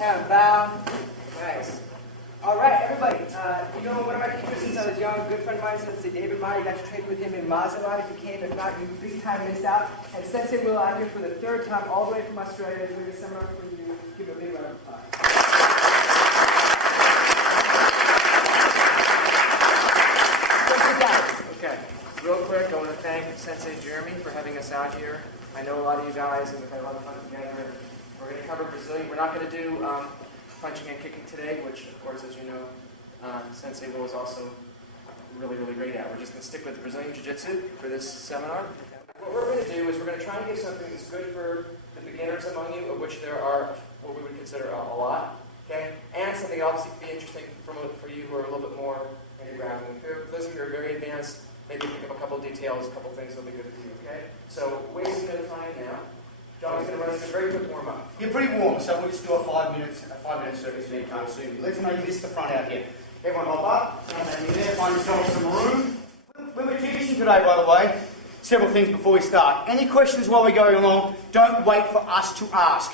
and bow. Nice. All right, everybody. You know one of my teachers since I was young, a good friend of mine, Sensei David Meyer. You got to train with him in Maserati if you came. If not, you big time missed out. And Sensei Will, I'm here for the third time, all the way from Australia, doing a seminar for you. Give a big round of applause. Okay, real quick, I want to thank Sensei Jeremy for having us out here. I know a lot of you guys, and we've had a lot of fun together. We're going to cover Brazilian. We're not going to do punching and kicking today, which, of course, as you know, Sensei Will is also really, really great at. We're just going to stick with Brazilian Jiu-Jitsu for this seminar. What we're going to do is we're going to try and give something that's good for the beginners among you, of which there are what we would consider a lot, okay? And something obviously could be interesting for you who are a little bit more into grounding. For those of you who are very advanced, maybe pick up a couple of details, a couple of things that'll be good for you, okay? So, wasting no time now. John's going to run us a very quick warm-up. You're pretty warm, so we'll just do a 5-minute circuit so you can't see me. Let's make this the front out here. Everyone hop up, stand in there, find yourself some room. We were teaching today, by the way, several things before we start. Any questions while we're going along, don't wait for us to ask.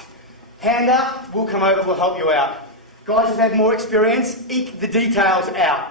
Hand up, we'll come over, we'll help you out. Guys who've had more experience, eke the details out.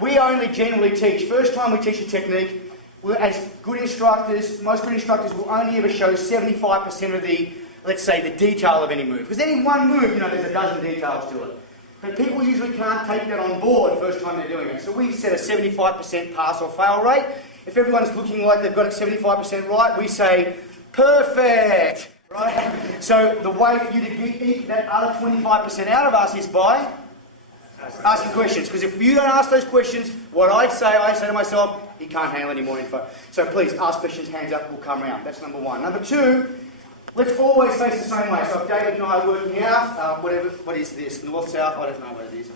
We only generally teach, first time we teach a technique, we're, as good instructors, most good instructors will only ever show 75% of the, let's say, the detail of any move. Because any one move, you know, there's a dozen details to it. But people usually can't take that on board first time they're doing it. So we set a 75% pass or fail rate. If everyone's looking like they've got it 75% right, we say, perfect! Right? So the way for you to eke that other 25% out of us is by asking questions. Because if you don't ask those questions, what I say to myself, he can't handle any more info. So please, ask questions, hands up, we'll come around. That's number one. Number two, let's always face the same way. So if David and I are working out, what is this? North, south, I don't know what it is.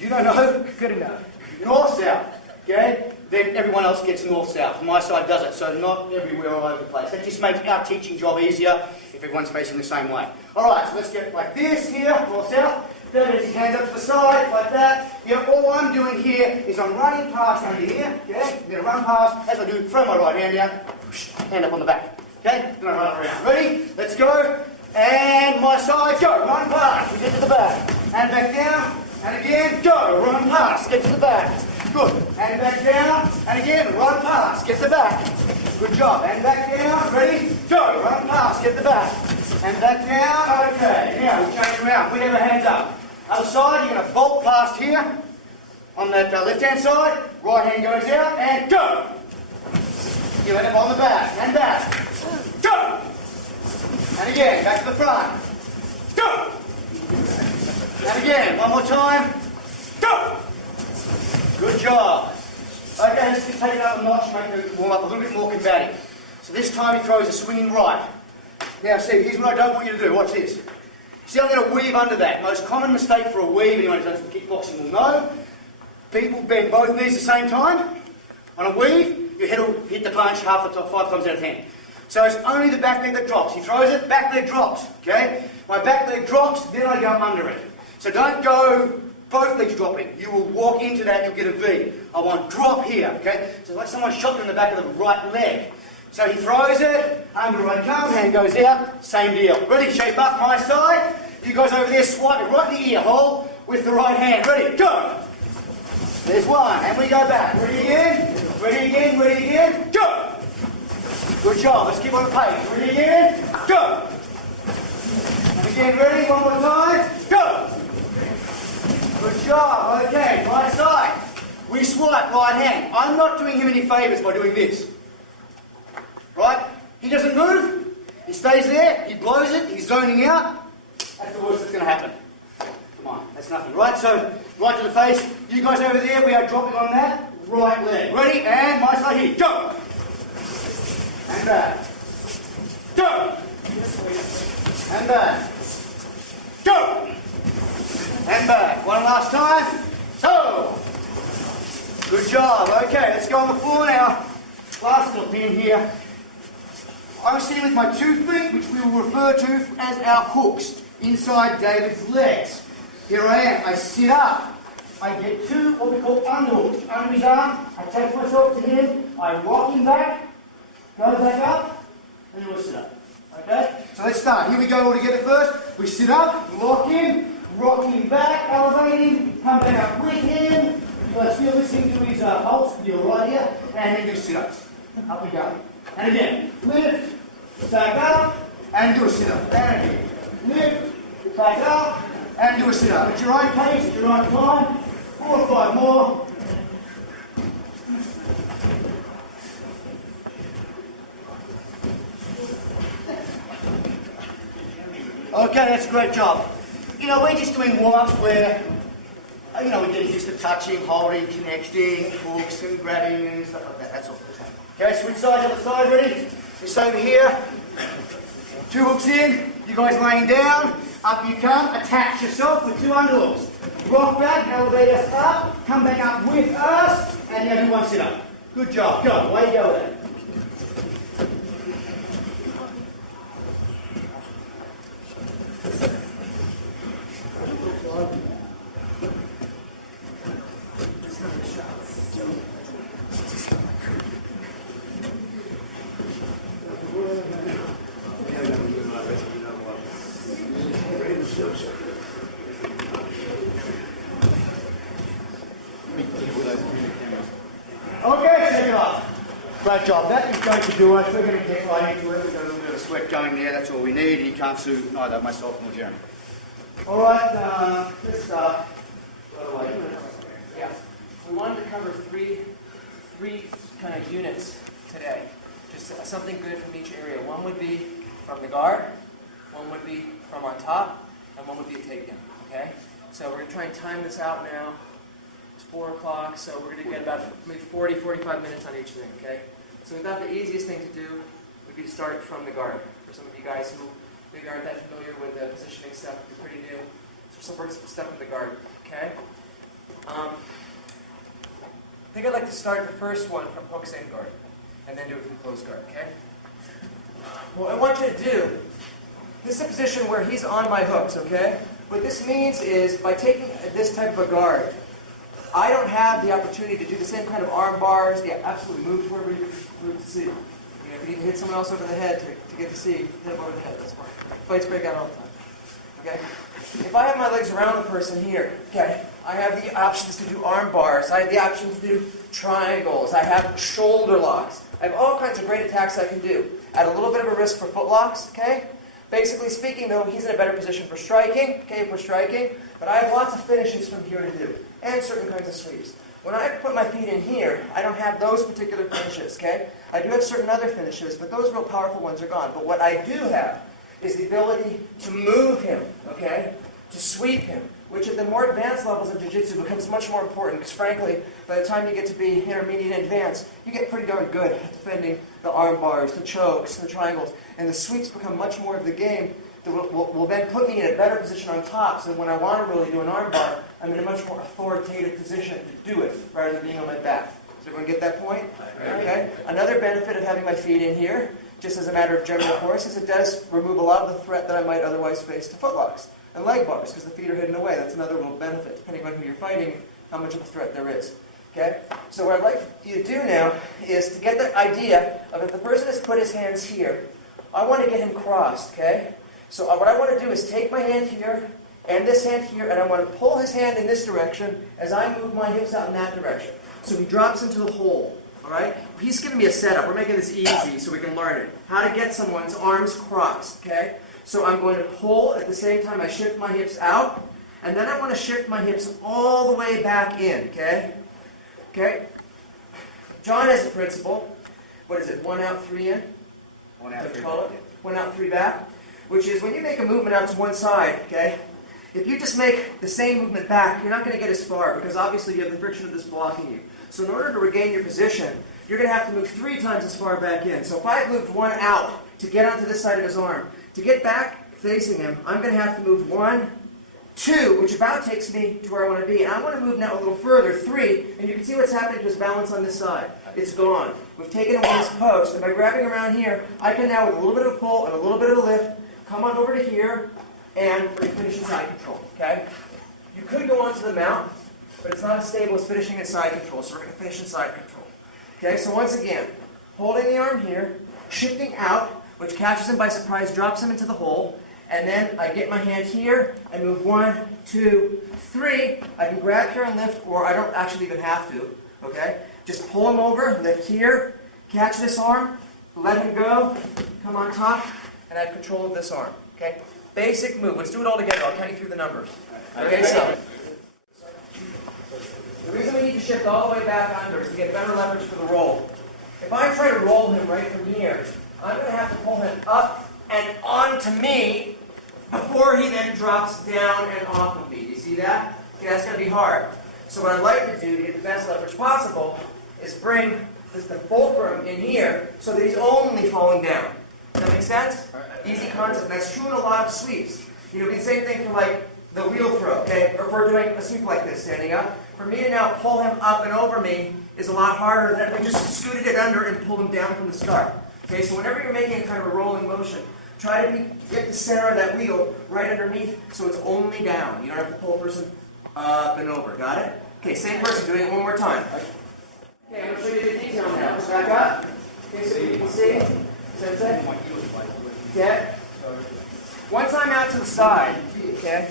You don't know? Good enough. North, south, okay? Then everyone else gets north, south. My side does it, so not everywhere all over the place. That just makes our teaching job easier if everyone's facing the same way. Alright, so let's get like this here, north, south. David has his hands up to the side, like that. You know, all I'm doing here is I'm running past under here, okay? I'm going to run past, as I do, throw my right hand out, hand up on the back, okay? Then I run around. Ready? Let's go. And my side, go. Run past, we get to the back. And back down, and again, go. Run past, get to the back. Good. And back down, and again, run past, get to the back. Good job. And back down, ready? Go. Run past, get the back. And back down, okay. Now we change around. We have our hands up. Other side, you're going to bolt past here on that left-hand side. Right hand goes out and go. You end up on the back and back. Go. And again, back to the front. Go. And again, one more time. Go. Good job. Okay, let's just take it up a notch, make the warm-up a little bit more combative. So this time he throws a swinging right. Now see, here's what I don't want you to do. Watch this. See, I'm going to weave under that. Most common mistake for a weave, anyone who does kickboxing will know. People bend both knees at the same time. On a weave, your head will hit the punch 5 times out of 10. So it's only the back leg that drops. He throws it, back leg drops. Okay? My back leg drops, then I go under it. So don't go both legs dropping. You will walk into that, you'll get a V. I want drop here. Okay? So it's like someone shot you in the back of the right leg. So he throws it, under I come, hand goes out, same deal. Ready, shape up, my side. You guys over there swipe it right in the ear hole with the right hand. Ready, go! There's one, and we go back. Ready again, ready again, ready again, go! Good job, let's keep on the pace. Ready again, go! And again, ready, one more time, go! Good job, okay, right side. We swipe right hand. I'm not doing him any favours by doing this. Right? He doesn't move, he stays there, he blows it, he's zoning out. That's the worst that's going to happen. Come on, that's nothing. Right, so right to the face. You guys over there, we are dropping on that right leg. Ready? And my side here. Go! And back. Go! And back. Go! And back. One last time. So. Good job. Okay, let's go on the floor now. Last little thing here. I'm sitting with my 2 feet, which we will refer to as our hooks, inside David's legs. Here I am. I sit up. I get 2 what we call underhooks under his arm. I take myself to him. I rock him back, go back up, and then we'll sit up. Okay? So let's start. Here we go all together first. We sit up, lock in, rock him back, elevate him, come back up with him. Still listening to his pulse, you're right here, and then do sit-ups. Up we go. And again, lift, back up, and do a sit-up. And again, lift, back up, and do a sit-up. At your own pace, at your own time. 4 or 5 more. Okay, that's a great job. You know, we're just doing warm-ups where, you know, we're getting used to touching, holding, connecting, hooks and grabbing and stuff like that. That's all. Okay, switch sides, other side, ready? This over here. 2 hooks in, you guys laying down. Up you come, attach yourself with 2 underhooks. Rock back, elevate us up, come back up with us, and now do 1 sit-up. Good job, go, away you go with that. Okay, shake it off. Great job. That is going to do us. We're going to get right into it. We've got a little bit of sweat going there. That's all we need. You can't sue neither myself nor Jeremy. All right, let's start. Right away. Yeah. We wanted to cover three kind of units today. Just something good from each area. One would be from the guard, one would be from on top, and one would be a takedown. Okay? So we're going to try and time this out now. It's 4 o'clock, so we're going to get about maybe 40, 45 minutes on each thing. Okay? So we thought the easiest thing to do would be to start from the guard. For some of you guys who maybe aren't that familiar with the positioning stuff, you're pretty new. So we'll some stuff in the guard. Okay? I think I'd like to start the first one from hooks and guard, and then do it from closed guard, okay? What I want you to do, this is a position where he's on my hooks, okay? What this means is, by taking this type of a guard, I don't have the opportunity to do the same kind of arm bars. Yeah, absolutely, move to wherever you move to see. You know, if you need to hit someone else over the head to get to see, hit them over the head, that's fine. Fights break out all the time, okay? If I have my legs around the person here, okay, I have the options to do arm bars. I have the options to do triangles. I have shoulder locks. I have all kinds of great attacks I can do. At a little bit of a risk for foot locks, okay? Basically speaking, though, he's in a better position for striking, okay, for striking. But I have lots of finishes from here to do, and certain kinds of sweeps. When I put my feet in here, I don't have those particular finishes, okay? I do have certain other finishes, but those real powerful ones are gone. But what I do have is the ability to move him, okay? To sweep him, which at the more advanced levels of Jiu-Jitsu becomes much more important, because frankly, by the time you get to be intermediate and advanced, you get pretty darn good at defending the arm bars, the chokes, the triangles, and the sweeps become much more of the game that will then put me in a better position on top, so when I want to really do an arm bar, I'm in a much more authoritative position to do it, rather than being on my back. So everyone get that point? Okay. Another benefit of having my feet in here, just as a matter of general course, is it does remove a lot of the threat that I might otherwise face to footlocks and leg bars, because the feet are hidden away. That's another little benefit, depending on who you're fighting, how much of a threat there is. Okay? So what I'd like you to do now is to get the idea of, if the person has put his hands here, I want to get him crossed, okay? So what I want to do is take my hand here and this hand here, and I want to pull his hand in this direction as I move my hips out in that direction. So he drops into the hole, all right? He's giving me a setup. We're making this easy so we can learn it. How to get someone's arms crossed, okay? So I'm going to pull at the same time I shift my hips out, and then I want to shift my hips all the way back in, okay? Okay? John has a principle. What is it? 1 out, 3 in? 1 out, 3 back. 1 out, 3 back. Which is when you make a movement out to one side, okay? If you just make the same movement back, you're not going to get as far, because obviously you have the friction of this blocking you. So in order to regain your position, you're going to have to move 3 times as far back in. So if I've moved 1 out to get onto this side of his arm, to get back facing him, I'm going to have to move 1, 2, which about takes me to where I want to be. And I want to move now a little further, 3, and you can see what's happening to his balance on this side. It's gone. We've taken away his post, and by grabbing around here, I can now, with a little bit of a pull and a little bit of a lift, come on over to here, and finish in side control, okay? You could go onto the mount, but it's not as stable as finishing in side control, so we're going to finish in side control. Okay, so once again, holding the arm here, shifting out, which catches him by surprise, drops him into the hole, And then I get my hand here, I move 1, 2, 3. I can grab here and lift, or I don't actually even have to, okay? Just pull him over, lift here, catch this arm, let him go, come on top, and I have control of this arm, okay? Basic move. Let's do it all together. I'll count you through the numbers. Okay, so the reason we need to shift all the way back under is to get better leverage for the roll. If I try to roll him right from here, I'm going to have to pull him up and onto me before he then drops down and off of me. Do you see that? Okay, that's going to be hard. So what I'd like to do to get the best leverage possible is bring the fulcrum in here so that he's only falling down. Does that make sense? Easy concept. That's true in a lot of sweeps. You know, the same thing for like the wheel throw, okay? Or if we're doing a sweep like this, standing up. For me to now pull him up and over me is a lot harder than if we just scooted it under and pulled him down from the start. Okay, so whenever you're making a kind of a rolling motion, try to get the center of that wheel right underneath so it's only down. You don't have to pull a person up and over. Got it? Okay, same person doing it one more time. Okay, I'm going to show you the detail now. Back up. Okay, so you can see. Sensei. Okay. Once I'm out to the side, okay,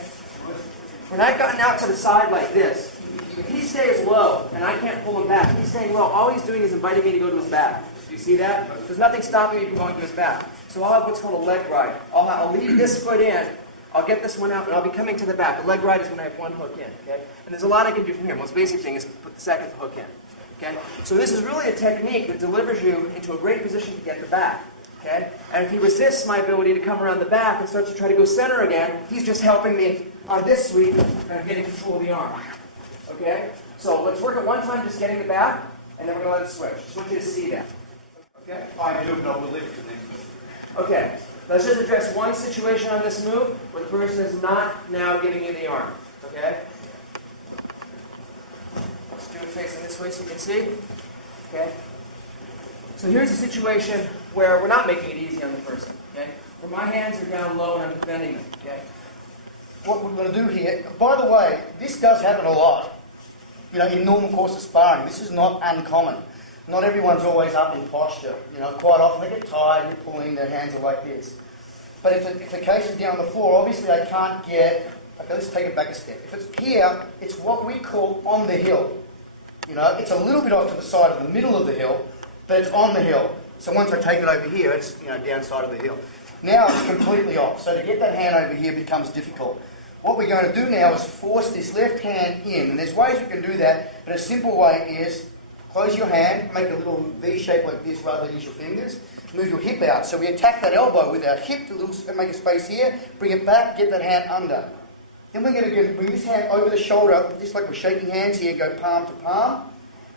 when I've gotten out to the side like this, if he stays low and I can't pull him back, he's staying low, all he's doing is inviting me to go to his back. Do you see that? There's nothing stopping me from going to his back. So I'll have what's called a leg ride. I'll leave this foot in, I'll get this one out, and I'll be coming to the back. A leg ride is when I have one hook in. Okay? And there's a lot I can do from here. Most basic thing is put the second hook in. Okay? So this is really a technique that delivers you into a great position to get the back. Okay? And if he resists my ability to come around the back and starts to try to go center again, he's just helping me on this sweep and getting control of the arm. Okay? So let's work at one time just getting the back, and then we're going to let it switch. Just want you to see that. Okay? I do know we'll lift the next move. Okay. Let's just address one situation on this move where the person is not now giving you the arm. Okay? Let's do it facing this way so you can see. Okay? So here's a situation where we're not making it easy on the person. Okay? Where my hands are down low and I'm bending them. Okay? What we're going to do here, by the way, this does happen a lot, you know, in normal course of sparring. This is not uncommon. Not everyone's always up in posture. You know, quite often they get tired, you're pulling, their hands are like this. But if the case is down on the floor, obviously I can't get, okay, let's take it back a step. If it's here, it's what we call on the hill. You know, it's a little bit off to the side of the middle of the hill, but it's on the hill. So once I take it over here, it's, you know, downside of the hill. Now it's completely off. So to get that hand over here becomes difficult. What we're going to do now is force this left hand in. And there's ways you can do that, but a simple way is close your hand, make a little V shape like this rather than use your fingers. Move your hip out. So we attack that elbow with our hip, make a space here, bring it back, get that hand under. Then we're going to bring this hand over the shoulder, just like we're shaking hands here, go palm to palm.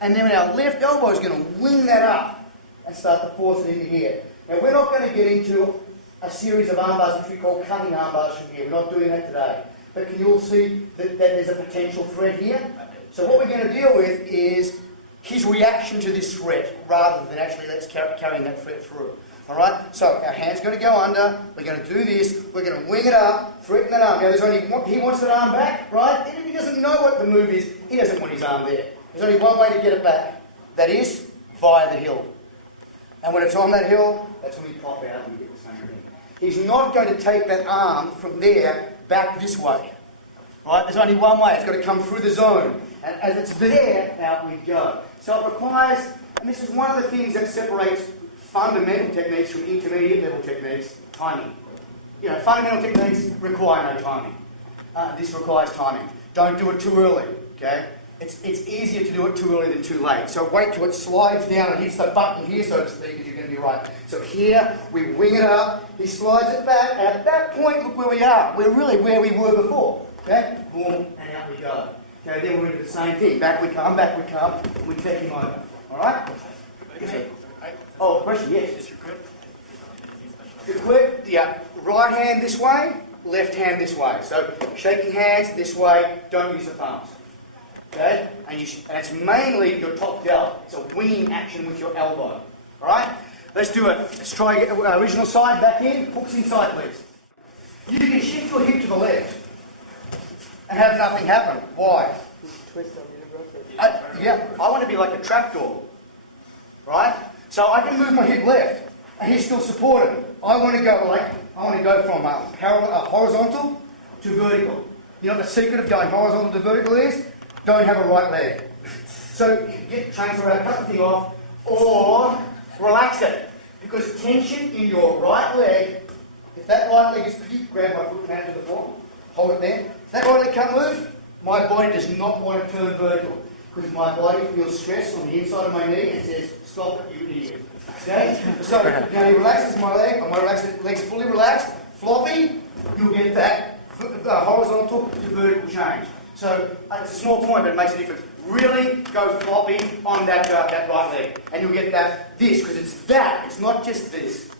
And then our left elbow is going to wing that up and start to force it into here. Now we're not going to get into a series of arm bars which we call cutting arm bars from here. We're not doing that today. But can you all see that there's a potential threat here? So what we're going to deal with is his reaction to this threat rather than actually carrying that threat through. Alright? So our hand's going to go under, we're going to do this, we're going to wing it up, threaten that arm. Now there's only one, he wants that arm back, right? Even if he doesn't know what the move is, he doesn't want his arm there. There's only one way to get it back. That is via the hill. And when it's on that hill, that's when we pop out and we get the same thing. He's not going to take that arm from there back this way. Right? There's only one way. It's got to come through the zone. And as it's there, out we go. So it requires, and this is one of the things that separates fundamental techniques from intermediate level techniques, timing. You know, fundamental techniques require no timing. This requires timing. Don't do it too early, okay? It's easier to do it too early than too late. So wait till it slides down and hits the button here, so to speak, and you're going to be right. So here, we wing it up, he slides it back, and at that point, look where we are. We're really where we were before. Okay? Boom, and out we go. Okay, then we're going to do the same thing. Back we come, and we take him over. Alright? Yes, sir. Oh, question, yes. Is your grip? Good grip, yeah. Right hand this way, left hand this way. So shaking hands this way, don't use the thumbs. Okay? And it's mainly your top delt. It's a winging action with your elbow. Alright? Let's do it. Let's try original side, back in, hooks inside please. You can shift your hip to the left and have nothing happen. Why? Twist on you to rotate. I want to be like a trapdoor. Right? So I can move my hip left and he's still supported. I want to go like, I want to go from horizontal to vertical. You know what the secret of going horizontal to vertical is? Don't have a right leg. So get chains around, cut the thing off, or relax it. Because tension in your right leg, if that right leg is, could you grab my foot and hand to the floor? Hold it there. If that right leg can't move, my body does not want to turn vertical. Because my body feels stress on the inside of my knee and says, stop it, you idiot. Okay? So now he relaxes my leg, and my leg's fully relaxed, floppy, you'll get that horizontal to vertical change. So it's a small point, but it makes a difference. Really go floppy on that right leg, and you'll get this, because it's that, it's not just this.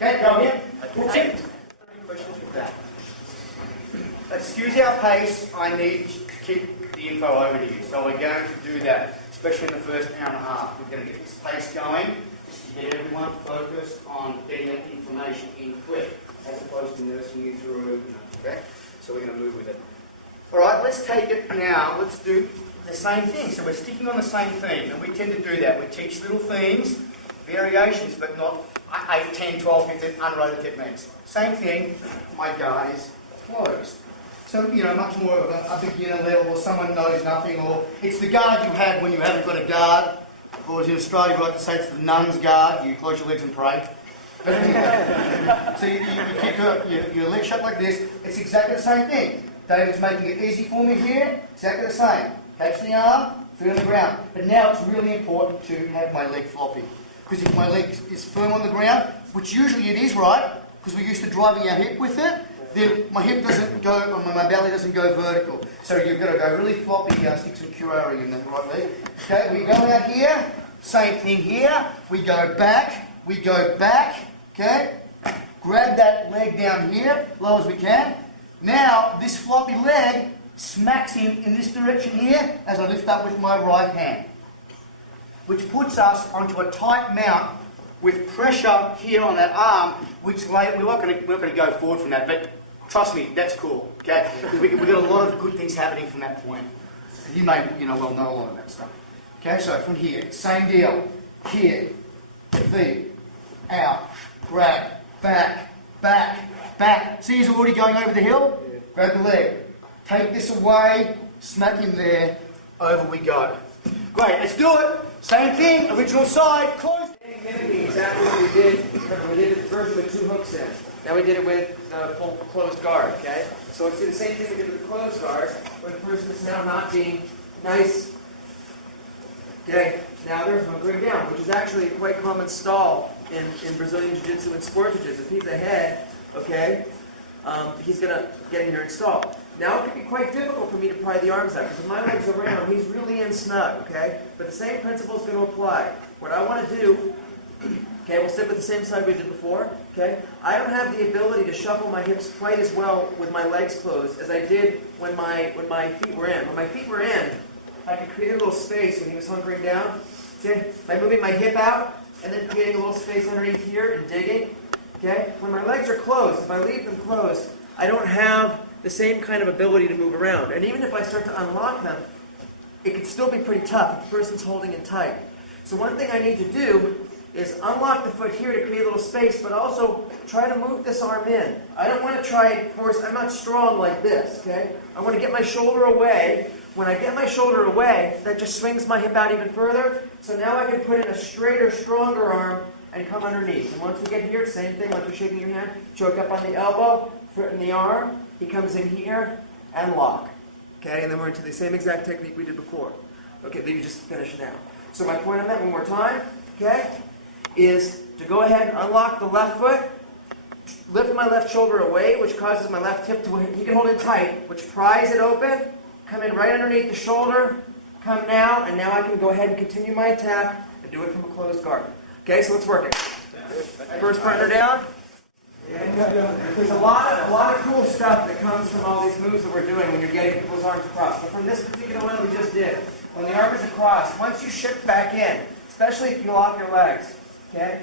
Okay, go again. Any questions with that? Excuse our pace, I need to keep the info over to you, so we're going to do that, especially in the first hour and a half. We're going to get this pace going, just to get everyone focused on getting that information in quick, as opposed to nursing you through, okay? So we're going to move with it. Alright, let's take it now, let's do the same thing. So we're sticking on the same theme, and we tend to do that. We teach little themes, variations, but not 8, 10, 12, 15 unrated techniques. Same thing, my guard is closed. So, much more of a beginner level, or someone knows nothing, or it's the guard you have when you haven't got a guard, or as in Australia we like to say it's the nun's guard, you close your legs and pray. So you keep your legs shut like this, it's exactly the same thing. David's making it easy for me here, exactly the same. Catch the arm, feel the ground. But now it's really important to have my leg floppy. Because if my leg is firm on the ground, which usually it is, right? Because we're used to driving our hip with it, then my hip doesn't go, or my belly doesn't go vertical. So you've got to go really floppy, stick some curare in the right leg. Okay, we go out here, same thing here. We go back, okay? Grab that leg down here, low as we can. Now, this floppy leg smacks him in this direction here as I lift up with my right hand, which puts us onto a tight mount with pressure here on that arm, which we're not going to go forward from that, but trust me, that's cool, okay? We've got a lot of good things happening from that point. You may, well know a lot of that stuff. Okay, so from here, same deal. Here, V, out, grab, back, back. See, he's already going over the hill? Grab the leg. Take this away, smack him there, over we go. Great, let's do it. Same thing, original side, close. Mimicking exactly what we did. Remember, we did it first with 2 hooks in. Now we did it with the full closed guard, okay? So let's do the same thing we did with the closed guard, where the person is now not being nice. Okay, now they're hunkering down, which is actually a quite common stall in Brazilian Jiu-Jitsu and sport Jiu-Jitsu. If he's ahead, okay, he's going to get in here and stall. Now it can be quite difficult for me to pry the arms out, because if my leg's around, he's really in snug, okay? But the same principle is going to apply. What I want to do, okay, we'll stick with the same side we did before, okay? I don't have the ability to shuffle my hips quite as well with my legs closed as I did when my feet were in. When my feet were in, I could create a little space when he was hunkering down, okay? By moving my hip out and then creating a little space underneath here and digging, okay? When my legs are closed, if I leave them closed, I don't have the same kind of ability to move around. And even if I start to unlock them, it can still be pretty tough if the person's holding in tight. So one thing I need to do is unlock the foot here to create a little space, but also try to move this arm in. I don't want to try and force, I'm not strong like this, okay? I want to get my shoulder away. When I get my shoulder away, that just swings my hip out even further. So now I can put in a straighter, stronger arm and come underneath. And once we get here, same thing, like you're shaking your hand, choke up on the elbow, foot in the arm. He comes in here and lock. Okay, and then we're into the same exact technique we did before. Okay, then you just finish now. So my point on that one more time, okay, is to go ahead and unlock the left foot, lift my left shoulder away, which causes my left hip to, he can hold it tight, which pries it open, come in right underneath the shoulder, come now, and now I can go ahead and continue my attack and do it from a closed guard. Okay, so let's work it. First partner down. There's a lot of cool stuff that comes from all these moves that we're doing when you're getting people's arms across. But from this particular one we just did, when the arm is across, once you shift back in, especially if you lock your legs, okay,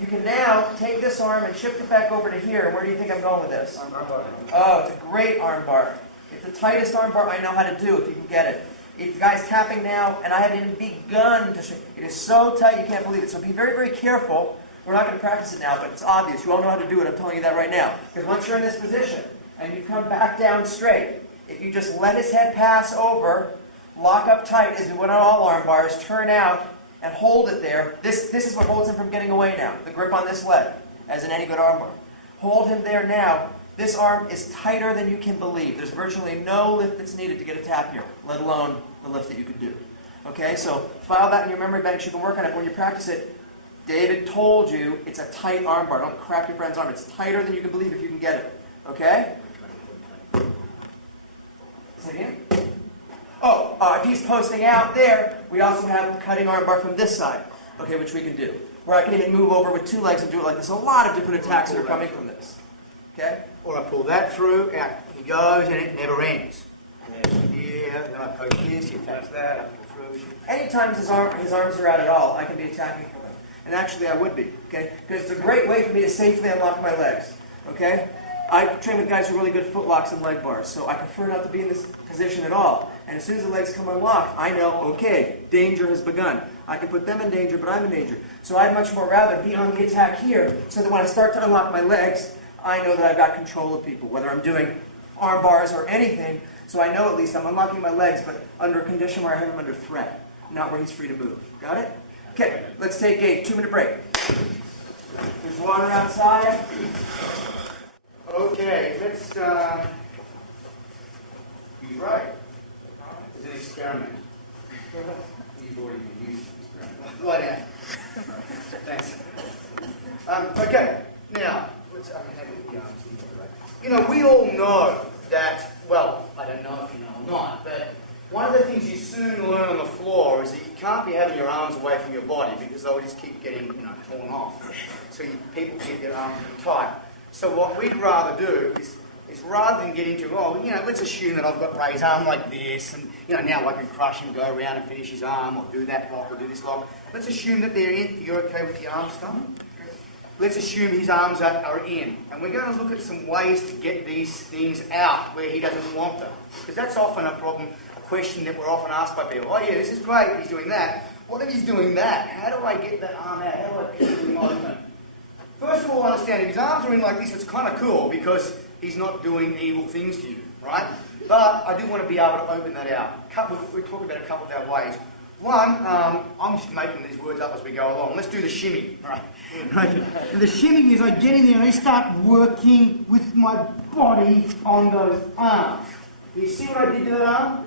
you can now take this arm and shift it back over to here. Where do you think I'm going with this? Arm bar. Oh, it's a great arm bar. It's the tightest arm bar I know how to do if you can get it. If the guy's tapping now, and I haven't even begun to shift, it is so tight you can't believe it. So be very, very careful We're not going to practice it now, but it's obvious. You all know how to do it. I'm telling you that right now. Because once you're in this position and you come back down straight, if you just let his head pass over, lock up tight as we would on all arm bars, turn out, and hold it there. This is what holds him from getting away now. The grip on this leg, as in any good arm bar. Hold him there now. This arm is tighter than you can believe. There's virtually no lift that's needed to get a tap here, let alone the lift that you could do. Okay, so file that in your memory banks. You can work on it. But when you practice it, David told you it's a tight arm bar. Don't crack your friend's arm. It's tighter than you can believe if you can get it. Okay? Say again? Oh, if he's posting out there, we also have a cutting arm bar from this side, okay, which we can do. Where I can even move over with 2 legs and do it like this. A lot of different attacks that are coming from this. Okay? Or I pull that through, out he goes, and it never ends. Yeah, then I poke this, he attacks that, I pull through. Anytime his arms are out at all, I can be attacking for them. And actually I would be, okay? Because it's a great way for me to safely unlock my legs, okay? I train with guys who are really good at footlocks and leg bars, so I prefer not to be in this position at all. And as soon as the legs come unlocked, I know, okay, danger has begun. I can put them in danger, but I'm in danger. So I'd much more rather be on the attack here, so that when I start to unlock my legs, I know that I've got control of people, whether I'm doing arm bars or anything, so I know at least I'm unlocking my legs, but under a condition where I have him under threat, not where he's free to move. Got it? Okay, let's take a 2-minute break. There's water outside. Okay, let's, he's right. It's an experiment. You've already been using this experiment. Lie down. Thanks. Okay, now, let's have the arms. You know, we all know that, well, I don't know if you know or not, but one of the things you soon learn on the floor is that you can't be having your arms away from your body because they'll just keep getting, torn off. So people get their arms tight. So what we'd rather do is rather than get into, let's assume that I've got Ray's arm like this, and now I can crush him, go around and finish his arm, or do that lock, or do this lock. Let's assume that they're in. You're okay with the arm stuff? Let's assume his arms are in. And we're going to look at some ways to get these things out where he doesn't want them. Because that's often a question that we're often asked by people. Oh yeah, this is great, he's doing that. What if he's doing that? How do I get that arm out? How do I keep him open? First of all, understand if his arms are in like this, it's kind of cool because he's not doing evil things to you, right? But I do want to be able to open that out. We'll talk about a couple of our ways. One, I'm just making these words up as we go along. Let's do the shimmy. Right. And the shimmy is I get in there and I start working with my body on those arms. You see what I did to that arm?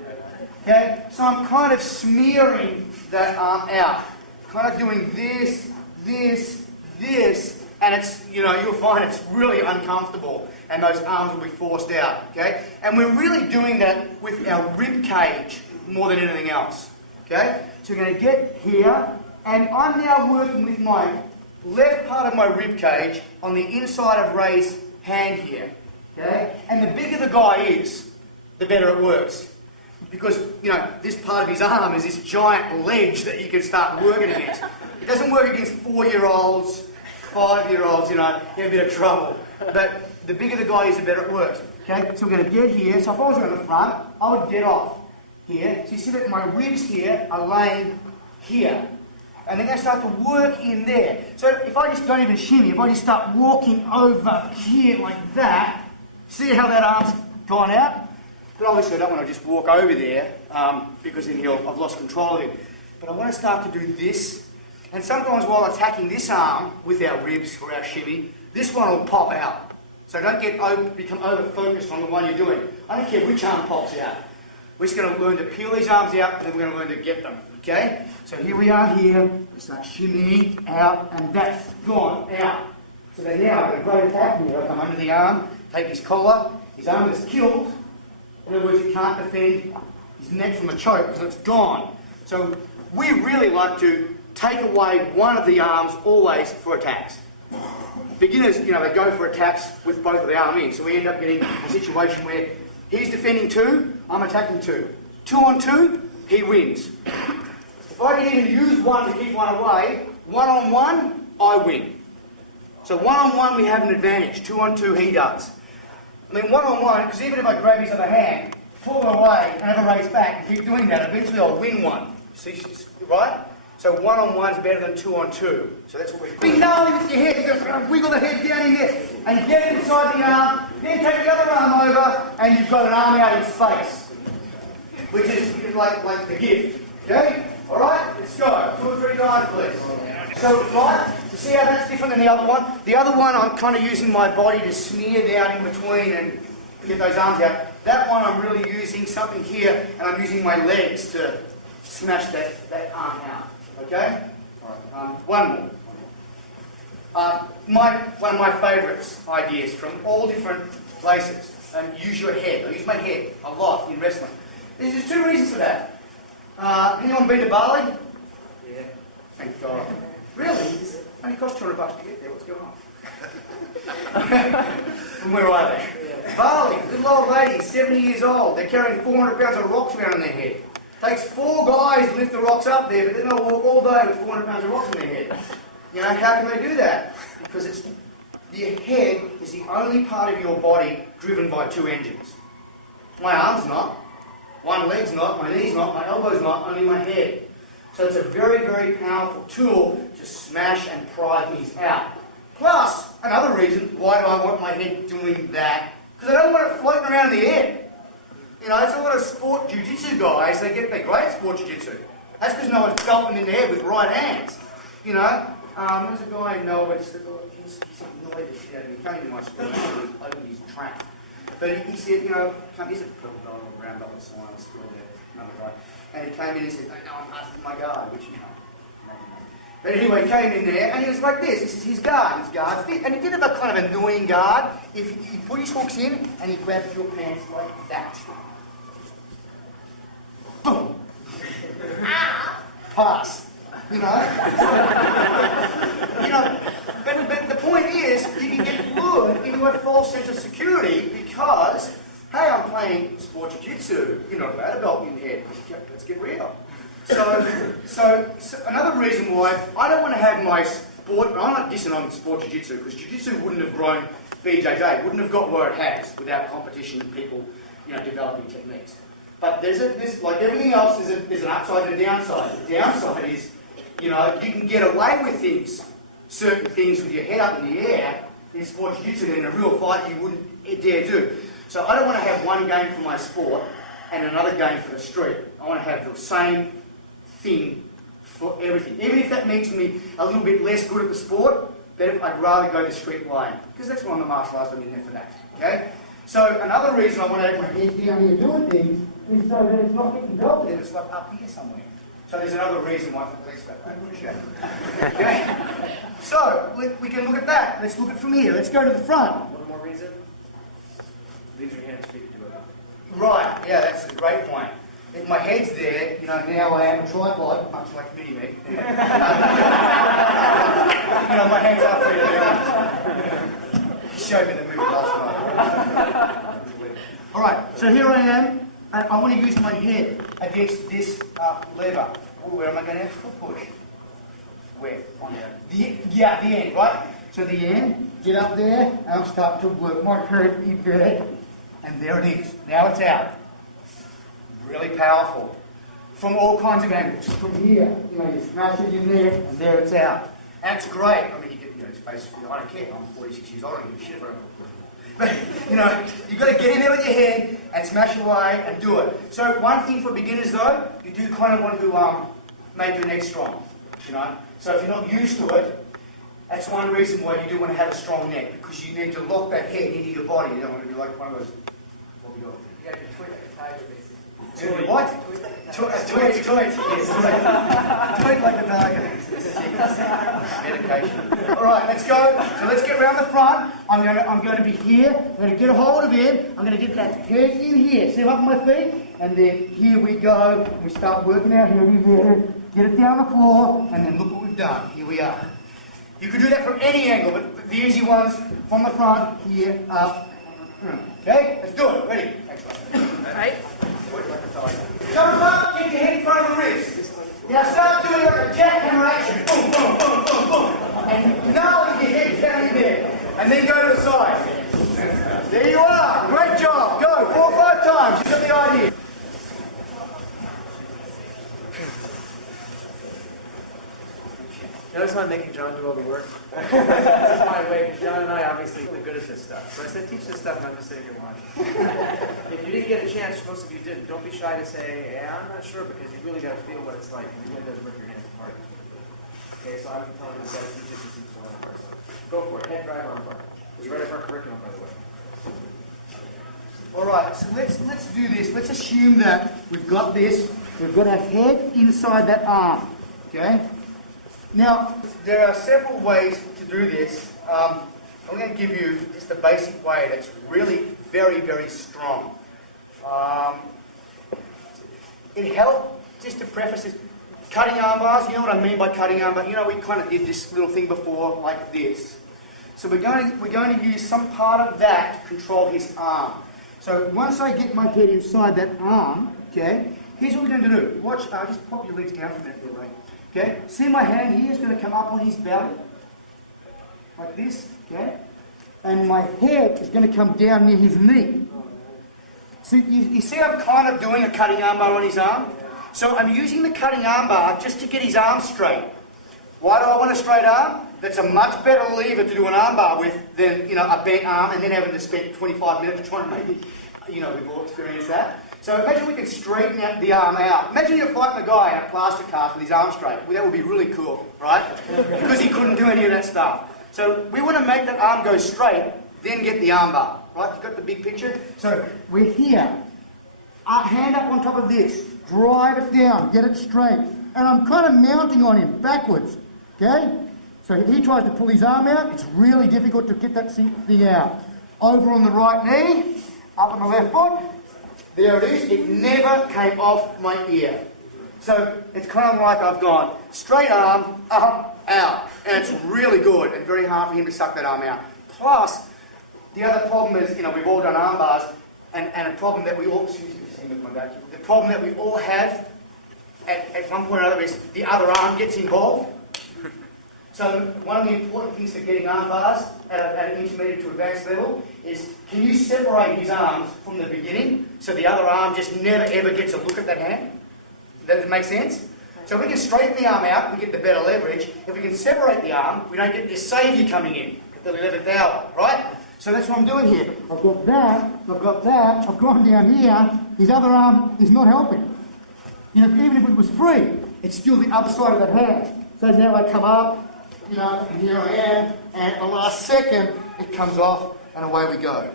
Okay? So I'm kind of smearing that arm out. Kind of doing this, this, this, and it's, you'll find it's really uncomfortable and those arms will be forced out. Okay? And we're really doing that with our rib cage more than anything else. Okay? So we're going to get here, and I'm now working with my left part of my rib cage on the inside of Ray's hand here. Okay? And the bigger the guy is, the better it works. Because, this part of his arm is this giant ledge that you can start working against. It doesn't work against 4-year-olds, 5-year-olds, you have a bit of trouble. But the bigger the guy is, the better it works. Okay? So we're going to get here. So if I was on the front, I would get off here. So you see that my ribs here are laying here. And then I start to work in there. So if I just don't even shimmy, if I just start walking over here like that, see how that arm's gone out? But obviously I don't want to just walk over there because then I've lost control of it. But I want to start to do this. And sometimes while attacking this arm with our ribs or our shimmy, this one will pop out. So don't become over-focused on the one you're doing. I don't care which arm pops out. We're just going to learn to peel these arms out and then we're going to learn to get them. Okay? So here we are here. We start shimmying out and that's gone out. So then now I've got a great attack here. I come under the arm, take his collar, his arm is killed. In other words, he can't defend his neck from a choke because it's gone. So we really like to take away one of the arms always for attacks. Beginners, they go for attacks with both of the arm in. So we end up getting a situation where he's defending 2, I'm attacking 2. 2 on 2, he wins. If I can even use 1 to keep 1 away, 1 on 1, I win. So 1 on 1 we have an advantage, 2 on 2 he does. I mean 1 on 1, because even if I grab his other hand, pull it away and have a race back and keep doing that, eventually I'll win 1. See, right? So one-on-one's better than two-on-two. So that's what we're doing. Be gnarly with your head. You're going to wiggle the head down in there and get it inside the arm. Then take the other arm over and you've got an arm out in space, which is like the gift. Okay? All right? Let's go. 2 or 3 guys, please. So, right, you see how that's different than the other one? The other one, I'm kind of using my body to smear down in between and get those arms out. That one, I'm really using something here, and I'm using my legs to smash that arm out. Okay? All right. One more. One of my favourites ideas from all different places. Use your head. I use my head a lot in wrestling. There's just 2 reasons for that. Anyone been to Bali? Yeah. Thank God. Really? It only cost $200 to get there. What's going on? From where are they? Yeah. Bali, little old lady, 70 years old. They're carrying 400 pounds of rocks around on their head. Takes 4 guys to lift the rocks up there, but they're going to walk all day with 400 pounds of rocks on their head. You know, how can they do that? Because your head is the only part of your body driven by 2 engines. My arm's not. One leg's not, my knee's not, my elbow's not, only my head. So it's a very, very powerful tool to smash and pry things out. Plus, another reason why do I want my head doing that? Because I don't want it floating around in the air. You know, it's a lot of sport jiu-jitsu guys, they're great sport jiu-jitsu. That's because no one's felt them in the head with right hands. You know, there's a guy in Melbourne, he's annoyed the shit out of me. He came into my school and he opened his track. But he said, you know, he's a purple guy on the ground up in science school there, another guy. And he came in and said, no, I'm asking my guard, which, you know, but anyway, he came in there and he was like this is his guard, and he did have a kind of annoying guard. If he put his hooks in and he grabbed your pants like that. Boom! Pass. You know? You know, but the point is, you can get lured into a false sense of security because, hey, I'm playing sport jiu-jitsu, you're not allowed a belt in your head. Let's get real. So another reason why I don't want to have my sport, I'm not dissing on sport jiu-jitsu because jiu-jitsu wouldn't have grown BJJ, wouldn't have got where it has without competition and people, you know, developing techniques. But there's like everything else, there's an upside and a downside. The downside is, you know, you can get away with things, certain things with your head up in the air in sport jiu-jitsu and in a real fight you wouldn't dare do. So I don't want to have one game for my sport and another game for the street. I want to have the same thing for everything. Even if that makes me a little bit less good at the sport, but I'd rather go the street lane. Because that's why I'm a martial artist, I'm in there for that. Okay? So another reason I want to have my head down here doing things is so that it's not getting belted, it's like up here somewhere. So there's another reason why, thanks for that, I appreciate it. Okay? So, we can look at that. Let's look at it from here. Let's go to the front. One more reason. Leave your hands free to do it. Right, yeah, that's a great point. If my head's there, you know, now I am a tripod, much like Mini-Me. You know, my hands are free to do it. He showed me the movie last night. All right, so here I am. And I want to use my head against this lever. Ooh, where am I going to push? Where? On the end, right? So the end, get up there, and I'm starting to work my head in there. And there it is. Now it's out. Really powerful. From all kinds of angles. From here, you know, you smash it in there, and there it's out. And it's great. I mean, you get, you know, it's basically, I don't care. I'm 46 years old, I don't give a shit if I don't. But, you know, you've got to get in there with your head and smash away and do it. So one thing for beginners, though, you do kind of want to make your neck strong, you know. So if you're not used to it, that's one reason why you do want to have a strong neck, because you need to lock that head into your body. You don't want to be like one of those, what we got? You got to tweet like a tiger, basically. What? Tweet, yes. Tweet like the tiger. Medication. All right, let's go. So let's get around the front. I'm going to be here. I'm going to get a hold of him. I'm going to get that head in here. See him up on my feet. And then here we go. We start working out here. Get it down the floor. And then look what we've done. Here we are. You could do that from any angle, but the easy ones from the front, here, up. Okay? Let's do it. Ready? Thanks, Right? Jump up, keep your head in front of the wrist. Now start doing like a jackhammer action. Boom, boom, boom, boom, boom. And gnarly your head down in there. And then go to the side. There you are. Great job. Go 4 or 5 times. You got the idea. Notice how I'm making John do all the work? This is my way, because John and I obviously are good at this stuff. So I said, teach this stuff, and I'm just sitting here watching. If you didn't get a chance, most of you didn't, don't be shy to say, yeah, I'm not sure, because you really got to feel what it's like, and it really does rip your hands apart. Okay, so I'm telling you, you got to teach it to teach one part. So go for it. Head drive on bar. We read our curriculum, by the way. All right, so let's do this. Let's assume that we've got this. We've got our head inside that arm. Okay? Now, there are several ways to do this. I'm going to give you just a basic way that's really very, very strong. It helped, just to preface this, cutting arm bars. You know what I mean by cutting arm bars? You know, we kind of did this little thing before, like this. So we're going to use some part of that to control his arm. So once I get my head inside that arm, okay, here's what we're going to do. Watch, just pop your legs down for a minute there, Ray. Okay, see my hand here is going to come up on his belly, like this, okay? And my head is going to come down near his knee. So you see I'm kind of doing a cutting arm bar on his arm? So I'm using the cutting arm bar just to get his arm straight. Why do I want a straight arm? That's a much better lever to do an arm bar with than, you know, a bent arm and then having to spend 25 minutes trying to make it. You know, we've all experienced that. So imagine we can straighten out the arm out. Imagine you're fighting a guy in a plaster cast with his arm straight. Well, that would be really cool, right? Because he couldn't do any of that stuff. So we want to make that arm go straight, then get the arm bar, right? You got the big picture? So we're here. Hand up on top of this. Drive it down. Get it straight. And I'm kind of mounting on him backwards, okay? So he tries to pull his arm out. It's really difficult to get that thing out. Over on the right knee, up on the left foot. There it is. It never came off my ear. So it's kind of like I've gone straight arm, up, out. And it's really good and very hard for him to suck that arm out. Plus, the other problem is, you know, we've all done arm bars, and a problem that we all, the problem that we all have at one point or another is the other arm gets involved. So one of the important things for getting arm bars at an intermediate to advanced level is, can you separate his arms from the beginning so the other arm just never ever gets a look at that hand? Does that make sense? So if we can straighten the arm out, we get the better leverage. If we can separate the arm, we don't get this saviour coming in at the 11th hour, right? So that's what I'm doing here. I've got that, I've gone down here, his other arm is not helping. You know, even if it was free, it's still the other side of that hand. So now I come up, you know, and here I am, and at the last second, it comes off, and away we go.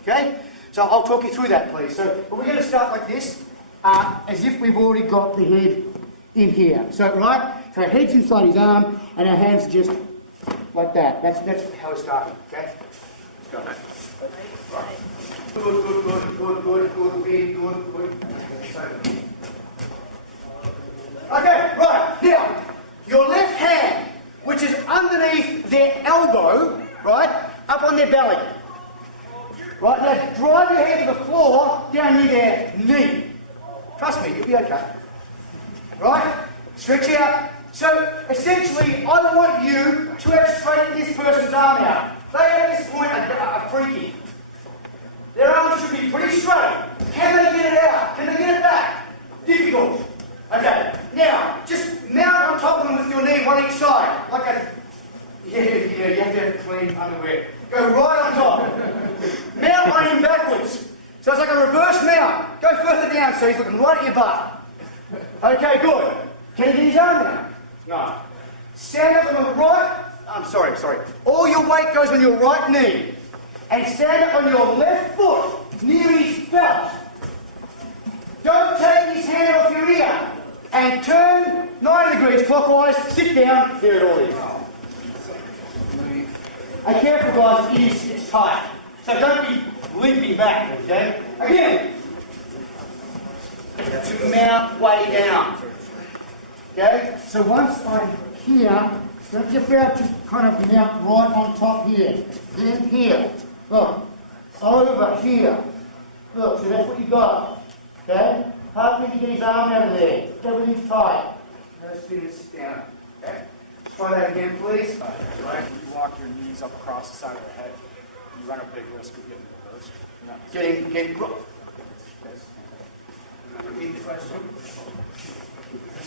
Okay? So I'll talk you through that, please. So we're going to start like this, as if we've already got the head in here. So, right? So our head's inside his arm, and our hands just like that. That's how we're starting, okay? Let's go. Right. Good, really good. Okay, right. Now, your left hand, which is underneath their elbow, right, up on their belly. Right, now drive your head to the floor down near their knee. Trust me, you'll be okay. Right? Stretch out. So, essentially, I want you to have straightened this person's arm out. They, at this point, are freaky. Their arms should be pretty straight. Can they get it out? Can they get it back? Difficult. Okay, now, just mount on top of them with your knee, one each side. Like a... Yeah, you have to have clean underwear. Go right on top. Mount on him backwards. So it's like a reverse mount. Go further down so he's looking right at your butt. Okay, good. Can you get his arm down? No. Stand up on the right... sorry. All your weight goes on your right knee. And stand up on your left foot, near his belt. Don't take his hand off your ear. And turn 90 degrees clockwise, sit down, there it all is. And careful guys, it's tight. So don't be limping back, okay? Again. To mount way down. Okay? So once I'm here, you're about to kind of mount right on top here. Then here. Look. Over here. Look, so that's what you got. Okay? Hard for him to get his arm out of there. Everything's tight. Let's do this down. Okay? Try that again, please. Right, you walk your knees up across the side of the head, you run a big risk of getting reversed. Getting Repeat the question.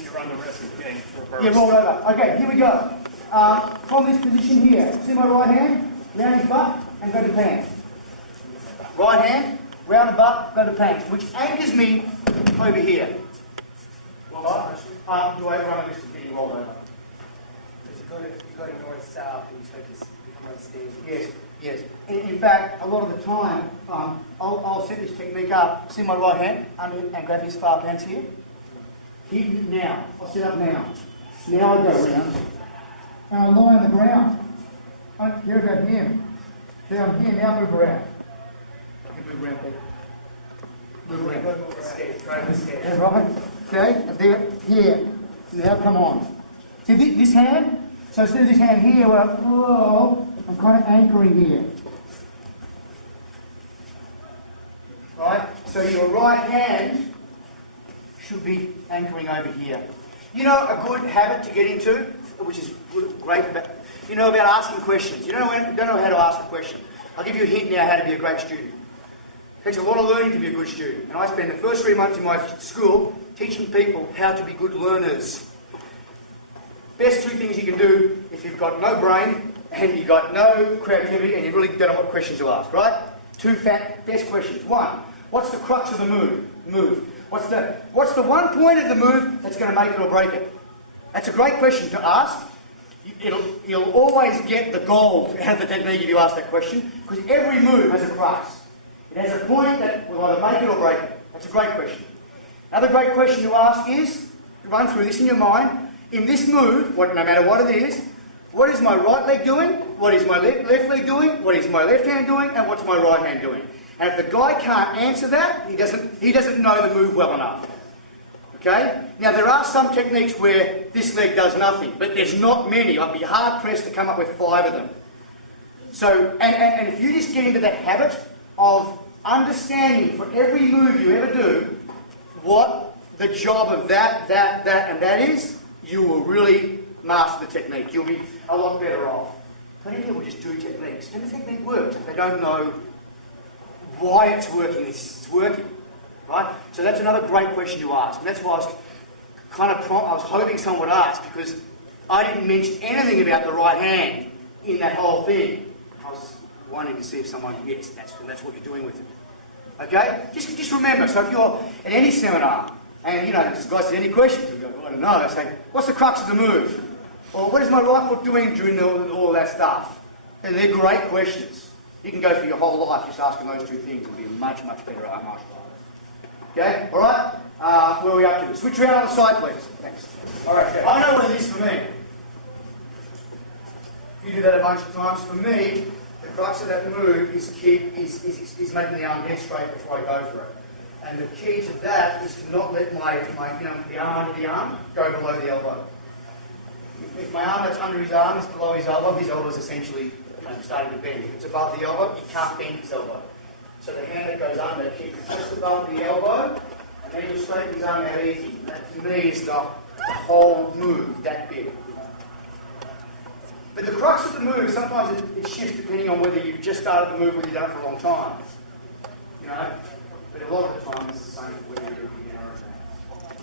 You run the risk of getting reversed. Yeah, roll over. Okay, here we go. from this position here. See my right hand? Round his butt and go to pants. Right hand, round the butt, go to pants, which anchors me over here. What was the question? Do I run this getting rolled over? Because you go to north-south and you start to become unstable. Yes, yes. In fact, a lot of the time, I'll set this technique up. See my right hand under and grab his far pants here. Now, I'll set up now. Now I go around and I lie on the ground. I don't care about him. Down here, now move around. Move around there. Move around. Escape, try to escape. That's right. Okay, and there, here. Now come on. See this hand? So instead of this hand here, where I'm kind of anchoring here. Right? So your right hand should be anchoring over here. You know a good habit to get into, which is great, you know about asking questions. You don't know how to ask a question. I'll give you a hint now how to be a great student. It takes a lot of learning to be a good student. And I spent the first 3 months in my school teaching people how to be good learners. Best 2 things you can do if you've got no brain and you've got no creativity and you really don't know what questions to ask, right? 2 best questions. 1, what's the crux of the move? What's the one point of the move that's going to make it or break it? That's a great question to ask. You'll always get the gold out of the technique if you ask that question, because every move has a crux. It has a point that will either make it or break it. That's a great question. Another great question to ask is, run through this in your mind, in this move, no matter what it is, what is my right leg doing? What is my left leg doing? What is my left hand doing? And what's my right hand doing? And if the guy can't answer that, he doesn't know the move well enough. Okay? Now there are some techniques where this leg does nothing, but there's not many. I'd be hard pressed to come up with 5 of them. So, and if you just get into the habit of understanding for every move you ever do, what the job of that, and that is, you will really master the technique. You'll be a lot better off. Plenty of people just do techniques, and the technique works. They don't know why it's working. It's working, right? So that's another great question to ask, and that's why I was I was hoping someone would ask, because I didn't mention anything about the right hand in that whole thing. I was wanting to see if someone, yes, that's what you're doing with it. Okay? Just remember, so if you're at any seminar, and this guy says any questions, you go, I don't know, I say, what's the crux of the move? Or what is my right foot doing during all that stuff? And they're great questions. You can go for your whole life just asking those 2 things. It'll be a much, much better martial artist. Okay? Alright? Where are we up to? Switch around on the side, please. Thanks. Alright, I know what it is for me. You do that a bunch of times. For me, the crux of that move is making the arm dead straight before I go for it. And the key to that is to not let the arm under the arm go below the elbow. If my arm that's under his arm is below his elbow is essentially starting to bend. If it's above the elbow, you can't bend his elbow. So the hand that goes under, keep it just above the elbow, and then you'll straighten his arm out easy. That to me is the whole move, that big. But the crux of the move, sometimes it shifts depending on whether you've just started the move or you've done it for a long time. But a lot of the time it's the same whether you're doing it or not.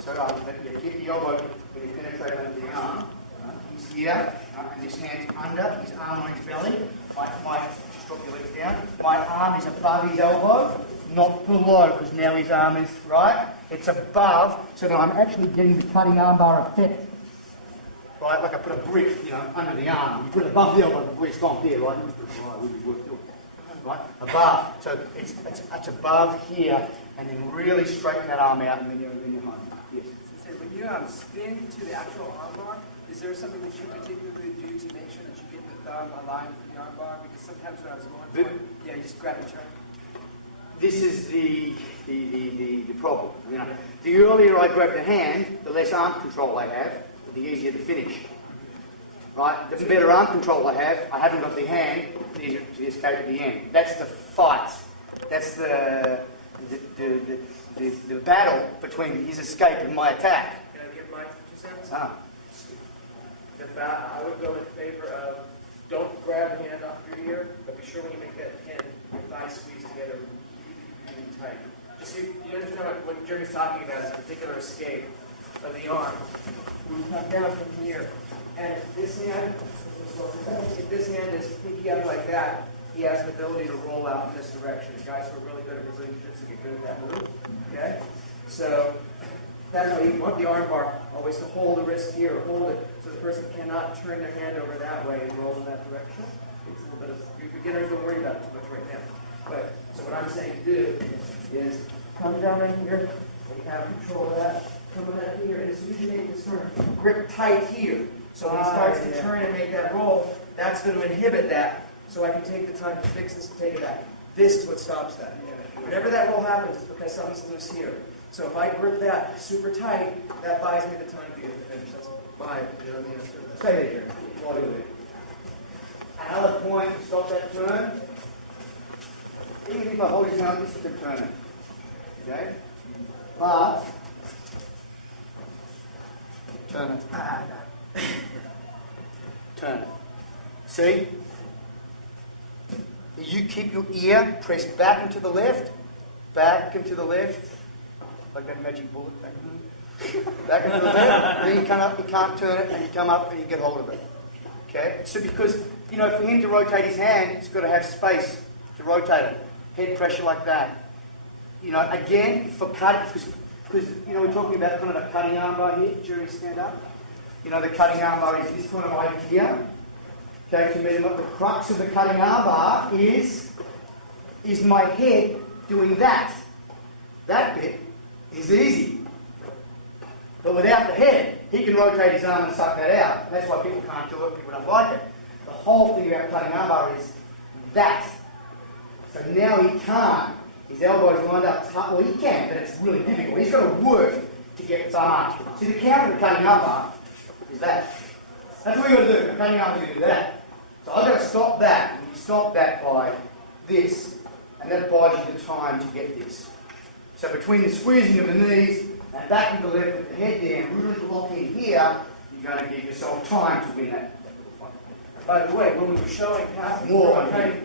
So keep the elbow when you penetrate under the arm. He's here, and this hand's under, his arm on his belly. Just drop your legs down. My arm is above his elbow, not below, because now his arm is, right? It's above, so that I'm actually getting the cutting armbar effect. Right, like I put a brick, under the arm. You put it above the elbow before you stomp here, right? Right, above. So it's above here, and then really straighten that arm out, and then you're home. Yes. So when you spin to the actual armbar, is there something that you particularly do to make sure that you get the thumb aligned for the armbar? Because sometimes when I was going for it, you just grab and turn. This is the problem. The earlier I grab the hand, the less arm control I have, the easier to finish. Right? The better arm control I haven't got the hand, the easier to escape at the end. That's the fight. That's the battle between his escape and my attack. Can I give my 2 cents? Ah. I would go in favor of don't grab the hand off your ear, but be sure when you make that pin, your thighs squeeze together really tight. Just so you understand what Jeremy's talking about is a particular escape of the arm. When we come down from here, And if this hand is pinky up like that, he has the ability to roll out in this direction. Guys who are really good at Brazilian Jiu-Jitsu get good at that move. Okay? So that's why you want the arm bar always to hold the wrist here, hold it so the person cannot turn their hand over that way and roll in that direction. It's a little bit of, you beginners don't worry about it too much right now. But, so what I'm saying to do is come down in here, and you have control of that. Come in here, and as soon as you make this sort of grip tight here, so when he starts to turn and make that roll, that's going to inhibit that, so I can take the time to fix this and take it back. This is what stops that. Whenever that roll happens, it's because something's loose here. So if I grip that super tight, that buys me the time to get to finish. That's my, answer. Stay there, Jeremy. While you're there. Another point to stop that turn. Even if I hold his hand, this is to turn it. Okay? But, turn it. Turn it. See? You keep your ear pressed back and to the left, like that magic bullet back and to the left. Then you come up, you can't turn it, and you come up and you get hold of it. Okay? So because, for him to rotate his hand, he's got to have space to rotate it. Head pressure like that. Again, for cutting, because, we're talking about kind of a cutting arm bar here during stand up. The cutting arm bar is this kind of idea. Okay, to measure the crux of the cutting arm bar is my head doing that. That bit is easy. But without the head, he can rotate his arm and suck that out. That's why people can't do it, people don't like it. The whole thing about cutting arm bar is that. So now he can't. His elbow's lined up tight. Well, he can, but it's really difficult. He's got to work to get the arm. See, the counter to cutting arm bar is that. That's what you've got to do. Cutting arm is going to do that. So I've got to stop that. And you stop that by this, and that buys you the time to get this. So between the squeezing of the knees and back to the left with the head down, really locking here, you're going to give yourself time to win that little fight. By the way, when we were showing passing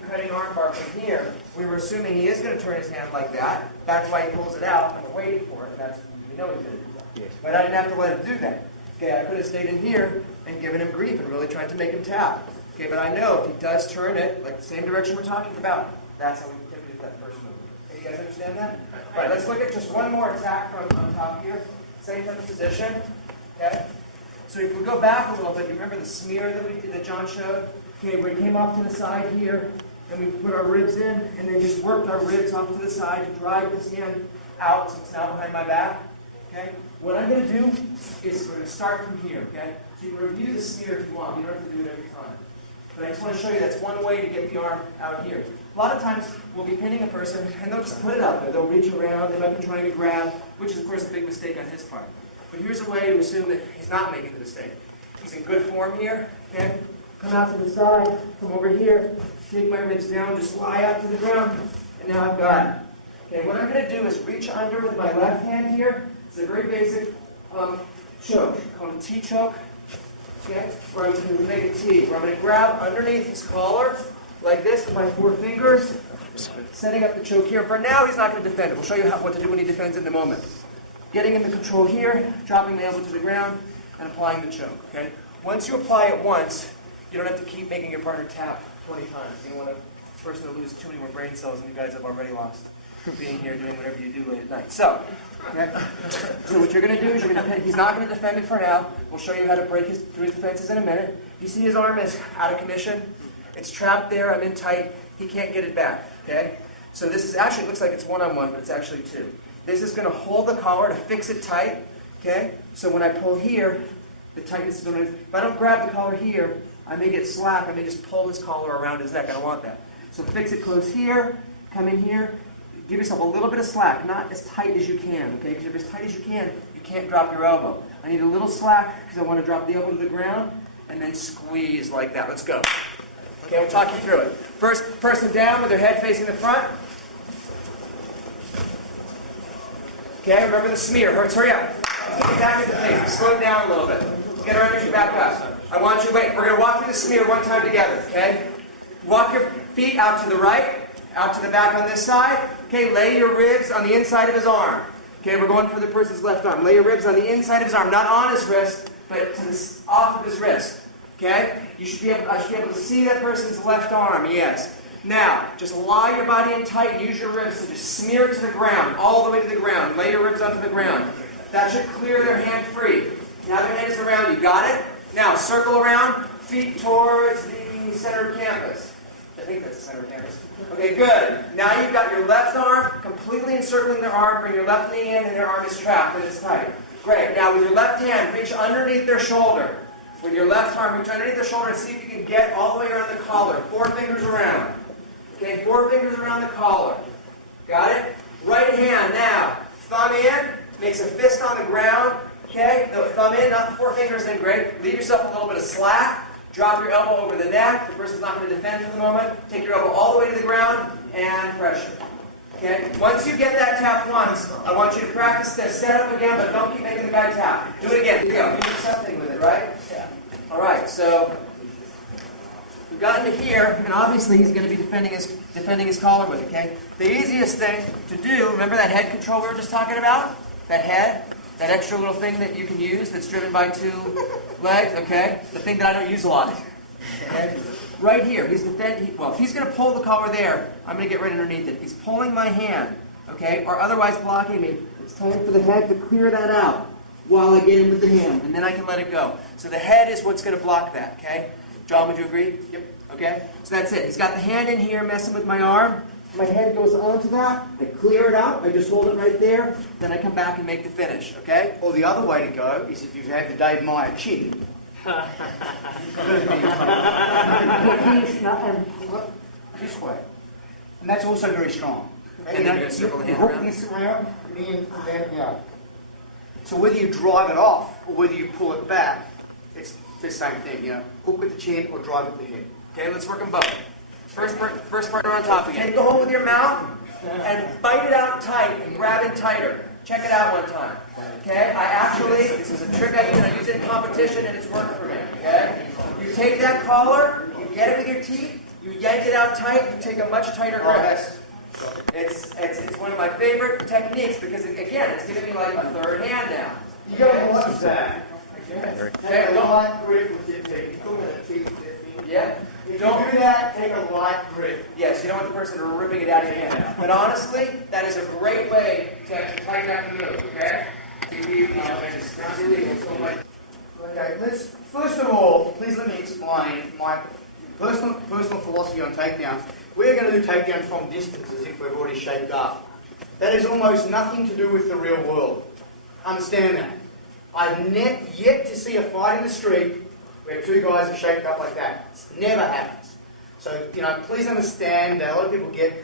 cutting arm bar from here, we were assuming he is going to turn his hand like that. That's why he pulls it out, and we're waiting for it. And we know he's going to do that. Yes. But I didn't have to let him do that. Okay, I could have stayed in here and given him grief and really tried to make him tap. Okay, but I know if he does turn it, like the same direction we're talking about, that's how we typically do that first move. Okay, you guys understand that? All right, let's look at just one more attack from on top here. Same type of position. Okay? So if we go back a little bit, you remember the smear that John showed? Okay, we came off to the side here, and we put our ribs in, and then just worked our ribs off to the side to drive this hand out so it's now behind my back. Okay? What I'm going to do is we're going to start from here. Okay? So you can review the smear if you want. You don't have to do it every time. But I just want to show you that's one way to get the arm out here. A lot of times we'll be pinning a person and they'll just put it out there. They'll reach around, they might be trying to grab, which is of course a big mistake on his part. But here's a way to assume that he's not making the mistake. He's in good form here. Okay? Come out to the side, come over here, take my ribs down, just lie out to the ground, and now I've got it. Okay, what I'm going to do is reach under with my left hand here. It's a very basic choke, called a T-choke. Okay, where I'm going to make a T, where I'm going to grab underneath his collar, like this with my 4 fingers, setting up the choke here. For now, he's not going to defend it. We'll show you what to do when he defends it in a moment. Getting in the control here, dropping the elbow to the ground, and applying the choke. Okay. Once you apply it once, you don't have to keep making your partner tap 20 times. You don't want a person to lose too many more brain cells than you guys have already lost being here doing whatever you do late at night. So what you're going to do is he's not going to defend it for now. We'll show you how to break through his defenses in a minute. You see his arm is out of commission. It's trapped there. I'm in tight. He can't get it back. Okay? So this is actually, it looks like it's one-on-one, but it's actually 2. This is going to hold the collar to fix it tight. Okay? So when I pull here, the tightness is going to, if I don't grab the collar here, I may get slack. I may just pull this collar around his neck. I don't want that. So fix it close here. Come in here. Give yourself a little bit of slack, not as tight as you can, okay? Because if you're as tight as you can't drop your elbow. I need a little slack because I want to drop the elbow to the ground and then squeeze like that. Let's go. Okay, we'll talk you through it. First person down with their head facing the front. Okay, remember the smear. Hurry up. Let's get back into pace. Slow it down a little bit. Get our energy back up. I want you to wait. We're going to walk through the smear one time together, okay? Walk your feet out to the right. Out to the back on this side. Okay, lay your ribs on the inside of his arm. Okay, we're going for the person's left arm. Lay your ribs on the inside of his arm, not on his wrist, but off of his wrist. Okay? I should be able to see that person's left arm, yes. Now, just lie your body in tight and use your ribs, so just smear it to the ground, all the way to the ground. Lay your ribs onto the ground. That should clear their hand free. Now their hand is around you, got it? Now, circle around, feet towards the center of campus. I think that's the center of campus. Okay, good. Now you've got your left arm completely encircling their arm. Bring your left knee in and their arm is trapped and it's tight. Great. Now with your left hand, reach underneath their shoulder. With your left arm, reach underneath their shoulder and see if you can get all the way around the collar. 4 fingers around. Okay, 4 fingers around the collar. Got it? Right hand now. Thumb in. Makes a fist on the ground. Okay? No, thumb in, not the 4 fingers in. Great. Leave yourself a little bit of slack. Drop your elbow over the neck. The person's not going to defend for the moment. Take your elbow all the way to the ground and pressure. Okay? Once you get that tap once, I want you to practice this. Set up again, but don't keep making the guy tap. Do it again. Here you go. Do something with it, right? Yeah. All right. So we've gotten to here, and obviously he's going to be defending his collar with it. Okay? The easiest thing to do. Remember that head control we were just talking about? That head. That extra little thing that you can use that's driven by 2 legs, okay? The thing that I don't use a lot. Okay? Right here, he's defending. Well, if he's going to pull the collar there, I'm going to get right underneath it. He's pulling my hand, okay, or otherwise blocking me. It's time for the head to clear that out while I get in with the hand, and then I can let it go. So the head is what's going to block that, okay? John, would you agree? Yep. Okay? So that's it. He's got the hand in here messing with my arm. My head goes onto that, I clear it out, I just hold it right there, then I come back and make the finish, okay? Or the other way to go is if you've had the Dave Meyer chin. This way. And that's also very strong. And then you're going to circle the hand hook around? this around, and then, yeah. So whether you drive it off or whether you pull it back, it's the same thing, you know. Hook with the chin or drive with the head. Okay, let's work them both. First partner on top again. Take the hold with your mouth and bite it out tight and grab it tighter. Check it out one time. Okay? This is a trick I use. I use it in competition and it's worked for me. Okay? You take that collar, you get it with your teeth, you yank it out tight, you take a much tighter grip. It's one of my favorite techniques because, again, it's giving me like a third hand now. You don't want that. Okay, Take a light grip with your teeth. Look at the teeth. Yeah? If you do that, take a light grip. Yes, you don't want the person ripping it out of your hand. But honestly, that is a great way to tighten up the move, okay? Okay, first of all, please let me explain my personal philosophy on takedowns. We're going to do takedowns from distance as if we've already shaped up. That has almost nothing to do with the real world. Understand that. I've yet to see a fight in the street where 2 guys are shaped up like that. It never happens. So, please understand that a lot of people get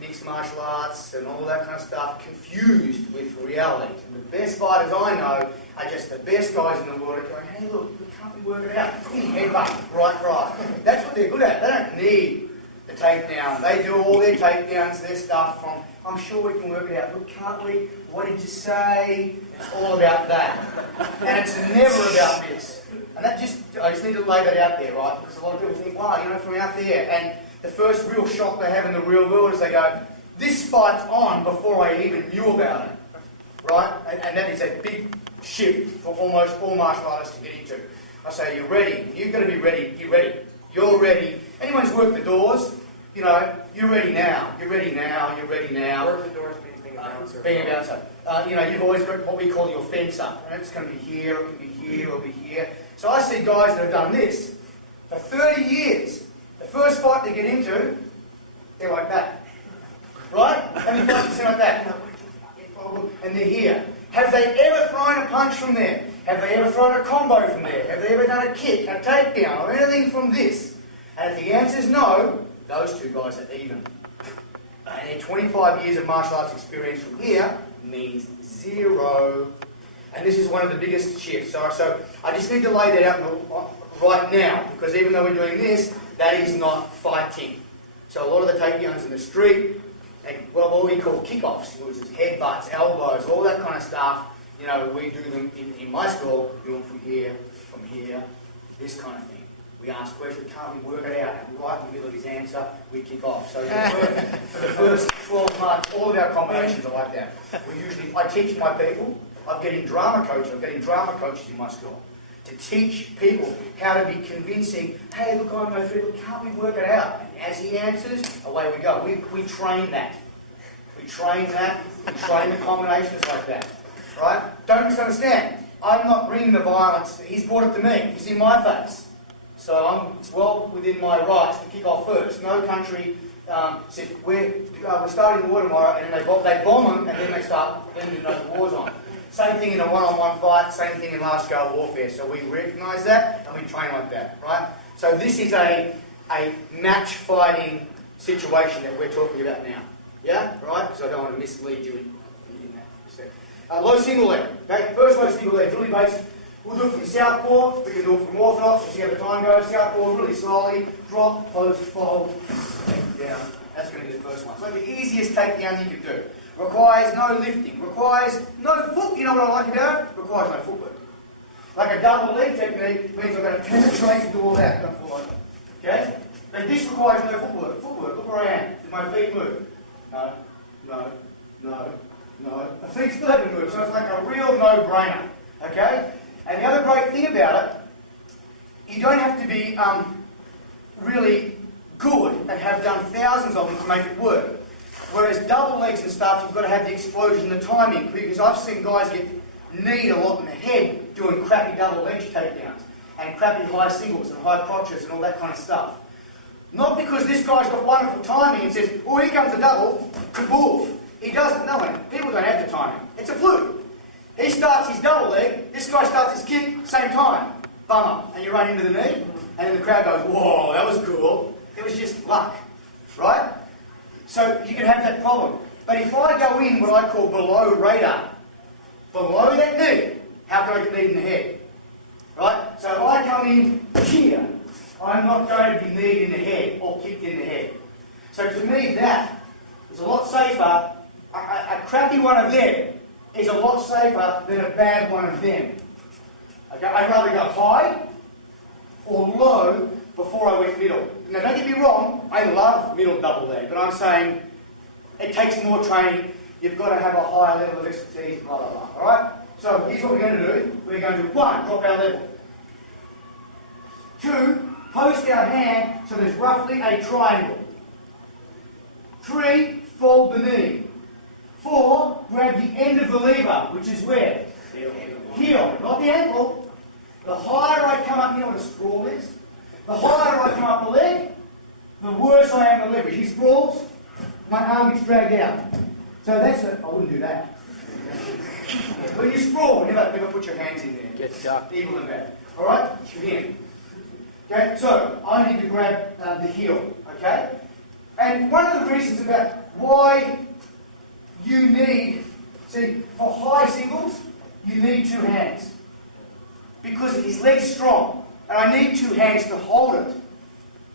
mixed martial arts and all that kind of stuff confused with reality. And the best fighters I know are just the best guys in the world are going, hey look, we can't work it out. Headbutt, right cross. That's what they're good at. They don't need the takedown. They do all their takedowns, their stuff from, I'm sure we can work it out. Look, can't we? What did you say? It's all about that. And it's never about this. And I just need to lay that out there, right? Because a lot of people think, wow, from out there. And the first real shock they have in the real world is they go, this fight's on before I even knew about it, right? And that is a big shift for almost all martial artists to get into. I say, you're ready. You've got to be ready. You're ready. You're ready. Anyone's worked the doors, you're ready now. You're ready now. You're ready now. Work the doors means being a bouncer. Being a bouncer. You've always got what we call your fence up. Right? It's going to be here, it can be here, it'll be here. So I see guys that have done this for 30 years. The first fight they get into, they're like that. Right? And the fight like that. And they're here. Have they ever thrown a punch from there? Have they ever thrown a combo from there? Have they ever done a kick, a takedown, or anything from this? And if the answer is no, those 2 guys are even. And their 25 years of martial arts experience from here means 0. And this is one of the biggest shifts. So I just need to lay that out right now, because even though we're doing this, that is not fighting. So a lot of the takedowns in the street, and what we call kickoffs, which is headbutts, elbows, all that kind of stuff, we do them in my school, we do them from here, this kind of thing. We ask questions, can't we work it out? And right in the middle of his answer, we kick off. So for the first 12 months, all of our combinations are like that. I teach my people. I'm getting drama coaches in my school. to teach people how to be convincing, hey, look, I'm no fit, look, can't we work it out? And as he answers, away we go. We train that. We train that. We train the combinations like that. Right? Don't misunderstand. I'm not bringing the violence. He's brought it to me. He's in my face. So it's well within my rights to kick off first. No country said, we're starting the war tomorrow, and then they bomb them, and then they start, then the war's on. Same thing in a one-on-one fight, same thing in large-scale warfare. So we recognise that, and we train like that, right? So this is a match-fighting situation that we're talking about now. Yeah? Right? Because I don't want to mislead you in that step. Low single leg. Okay? First low single leg, really basic. We'll do it from southpaw, we can do it from orthodox, we'll see how the time goes. Southpaw, really slowly, drop, close, fold, take down. That's going to be the first one. So the easiest takedown you can do. Requires no lifting, requires no foot. You know what I like about it? Requires no footwork. Like a double leg technique means I've got to penetrate and do all that. Don't fall over. Okay? But this requires no footwork. Footwork, look where I am. Did my feet move? No, no, no, no. The feet still haven't moved, so it's like a real no-brainer. Okay? And the other great thing about it, you don't have to be really good and have done thousands of them to make it work. Whereas double legs and stuff, you've got to have the explosion, the timing, because I've seen guys get kneed a lot in the head doing crappy double leg takedowns and crappy high singles and high crotches and all that kind of stuff. Not because this guy's got wonderful timing and says, oh, here comes a double, kaboof. He doesn't know it. People don't have the timing. It's a fluke. He starts his double leg, this guy starts his kick, same time. Bummer. And you run into the knee, and then the crowd goes, whoa, that was cool. It was just luck, right? So you can have that problem. But if I go in what I call below radar, below that knee, how can I get kneed in the head? Right? So if I come in here, I'm not going to be kneed in the head or kicked in the head. So to me that is a lot safer. A crappy one of them is a lot safer than a bad one of them. Okay? I'd rather go high or low before I went middle. Now don't get me wrong, I love middle double leg, but I'm saying it takes more training, you've got to have a higher level of expertise, blah, blah, blah. Alright? So here's what we're going to do. We're going to do 1, drop our level. 2, post our hand so there's roughly a triangle. 3, fold the knee. 4, grab the end of the lever, which is where? Heel, not the ankle. The higher I come up, you know what a sprawl is? The higher I come up the leg, the worse I am the leverage. He sprawls, my arm gets dragged out. So that's it. I wouldn't do that. When you sprawl, never put your hands in there. Get ducked. Evil and bad. Alright? Here. Okay, so I need to grab the heel. Okay? And one of the reasons about why you need, see, for high singles, you need 2 hands. Because his leg's strong. And I need 2 hands to hold it.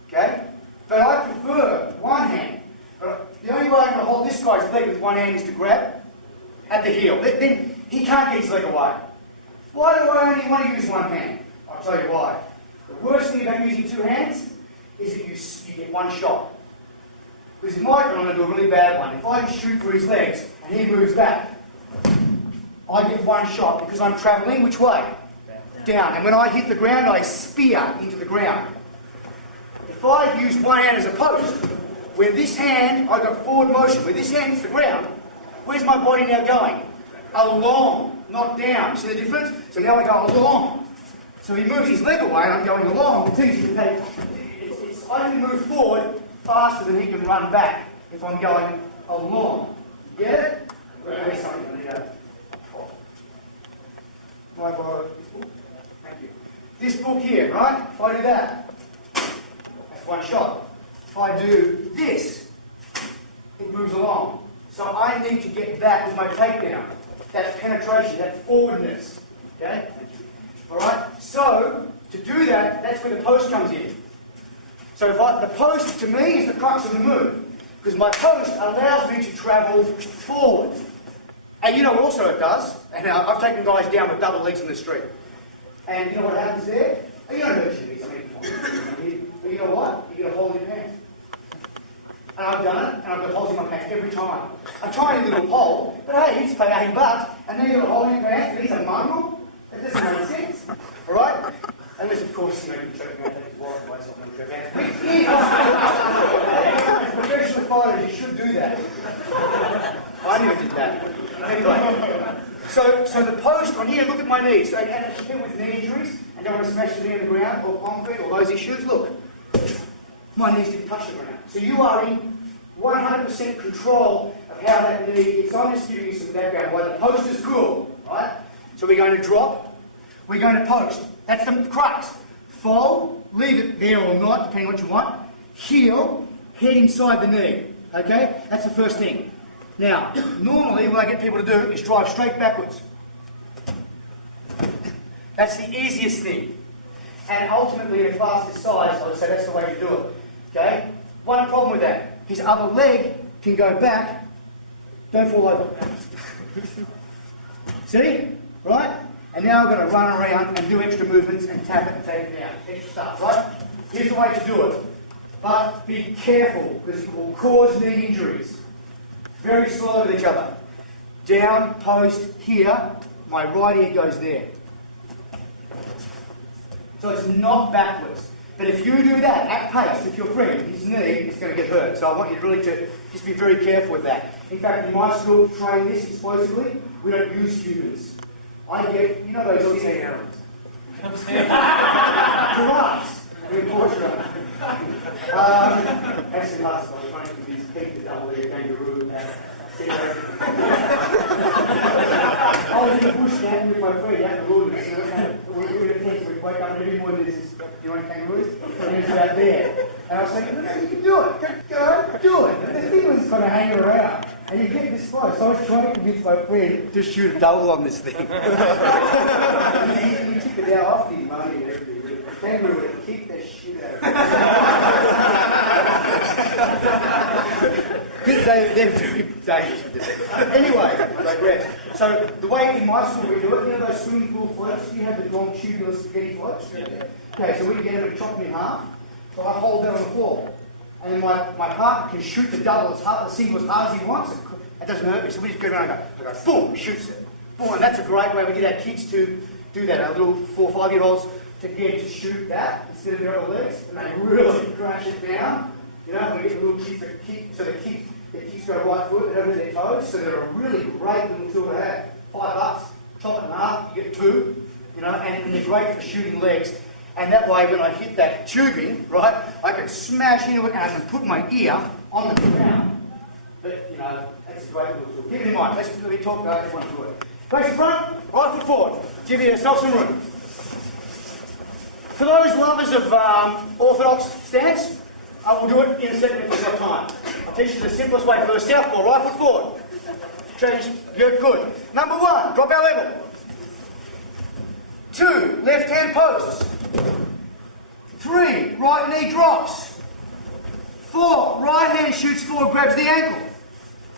Okay? But I prefer 1 hand. The only way I'm going to hold this guy's leg with 1 hand is to grab at the heel. Then he can't get his leg away. Why do I only want to use 1 hand? I'll tell you why. The worst thing about using 2 hands is that you get 1 shot. Because in my I'm going to do a really bad one. If I shoot for his legs and he moves back, I get 1 shot because I'm travelling which way? Down. And when I hit the ground, I spear into the ground. If I use 1 hand as a post, where this hand, I got forward motion, where this hand hits the ground, where's my body now going? Along, not down. See the difference? So now I go along. So he moves his leg away and I'm going along. It's easy to take. I can move forward faster than he can run back if I'm going along. Get it? There's something I need to my borrow this book? Thank you. This book here, right? If I do that, that's 1 shot. If I do this, it moves along. So I need to get that with my takedown. That penetration, that forwardness. Okay? Alright? So, to do that, that's where the post comes in. So the post, to me, is the crux of the move. Because my post allows me to travel forward. And you know what also it does? And I've taken guys down with double legs in the street. And you know what happens there? You don't hurt your knees, but you know what? You get a hole in your pants. And I've done it, and I've got holes in my pants every time. I try and little hole, but hey, you just pay $8, and then you got a hole in your pants, and he's a mongrel. That doesn't make sense. Alright? course, you know, you can choke me out, take his wallet away, so I'm going to choke out. Professional fighters, you should do that. I never did that. Anyway, so the post on here, look at my knees. So, and for people with knee injuries and don't want to smash the knee on the ground or concrete or those issues, look. My knees didn't touch the ground. So you are in 100% control of how that knee is. I'm just giving you some background why the post is cool, right? So we're going to drop, we're going to post. That's the crux. Fold, leave it there or not, depending on what you want. Heel, head inside the knee, okay? That's the first thing. Now, normally what I get people to do is drive straight backwards. That's the easiest thing. And ultimately, in a class this size, I would say that's the way to do it. Okay? One problem with that. His other leg can go back. Don't fall over. See? Right? And now I'm going to run around and do extra movements and tap it and take it down. Extra stuff, right? Here's the way to do it. But be careful, because it will cause knee injuries. Very slow with each other. Down, post, here. My right ear goes there. So it's not backwards. But if you do that at pace with your friend, his knee is going to get hurt. So I want you really to just be very careful with that. In fact, in my school, to train this explosively, we don't use humans. I get, you know those little animals? Giraffes. We're Portugal. Actually, last time I was trying to convince Pete to double their kangaroo. I was in the bush camping with my friend out in the wilderness. We were in a tent, we wake up and every morning there's this, you know, kangaroos, and he was out there. And I was saying, no, you can do it, go, do it. And the thing was kind of hanging around, and you get this close. So I was trying to convince my friend to shoot a double on this thing. And he took it out off the money and everything. The kangaroo would kick the shit out of it. They're very dangerous with this. Anyway, I digress. So the way in my school we do it, you know those swimming pool floats? You have the long tubular spaghetti floats? Yeah. Okay, so we get them and chop them in half. So I hold that on the floor. And then my partner can shoot the double as hard, the single as hard as he wants. It doesn't hurt me. So we just go around and go, boom, shoots it. Boom, and that's a great way we get our kids to do that. Our little 4 or 5 year olds to get to shoot that instead of their other legs. And they really crash it down. You know, we get the little kids that kick, so the kicks go right foot and over their toes, so they're a really great little tool to have. $5, chop it in half, you get 2, you know, and they're great for shooting legs. And that way, when I hit that tubing, right, I can smash into it and I can put my ear on the ground. But, you know, that's a great little tool. Keep it in mind. Let me talk about everyone to it. Face front, right foot forward. Give yourself some room. For those lovers of orthodox stance, I will do it in a second if we've got time. I'll teach you the simplest way for the southpaw, right foot forward. Change, good. Number 1, drop our level. 2, left hand posts. 3, right knee drops. 4, right hand shoots forward, grabs the ankle.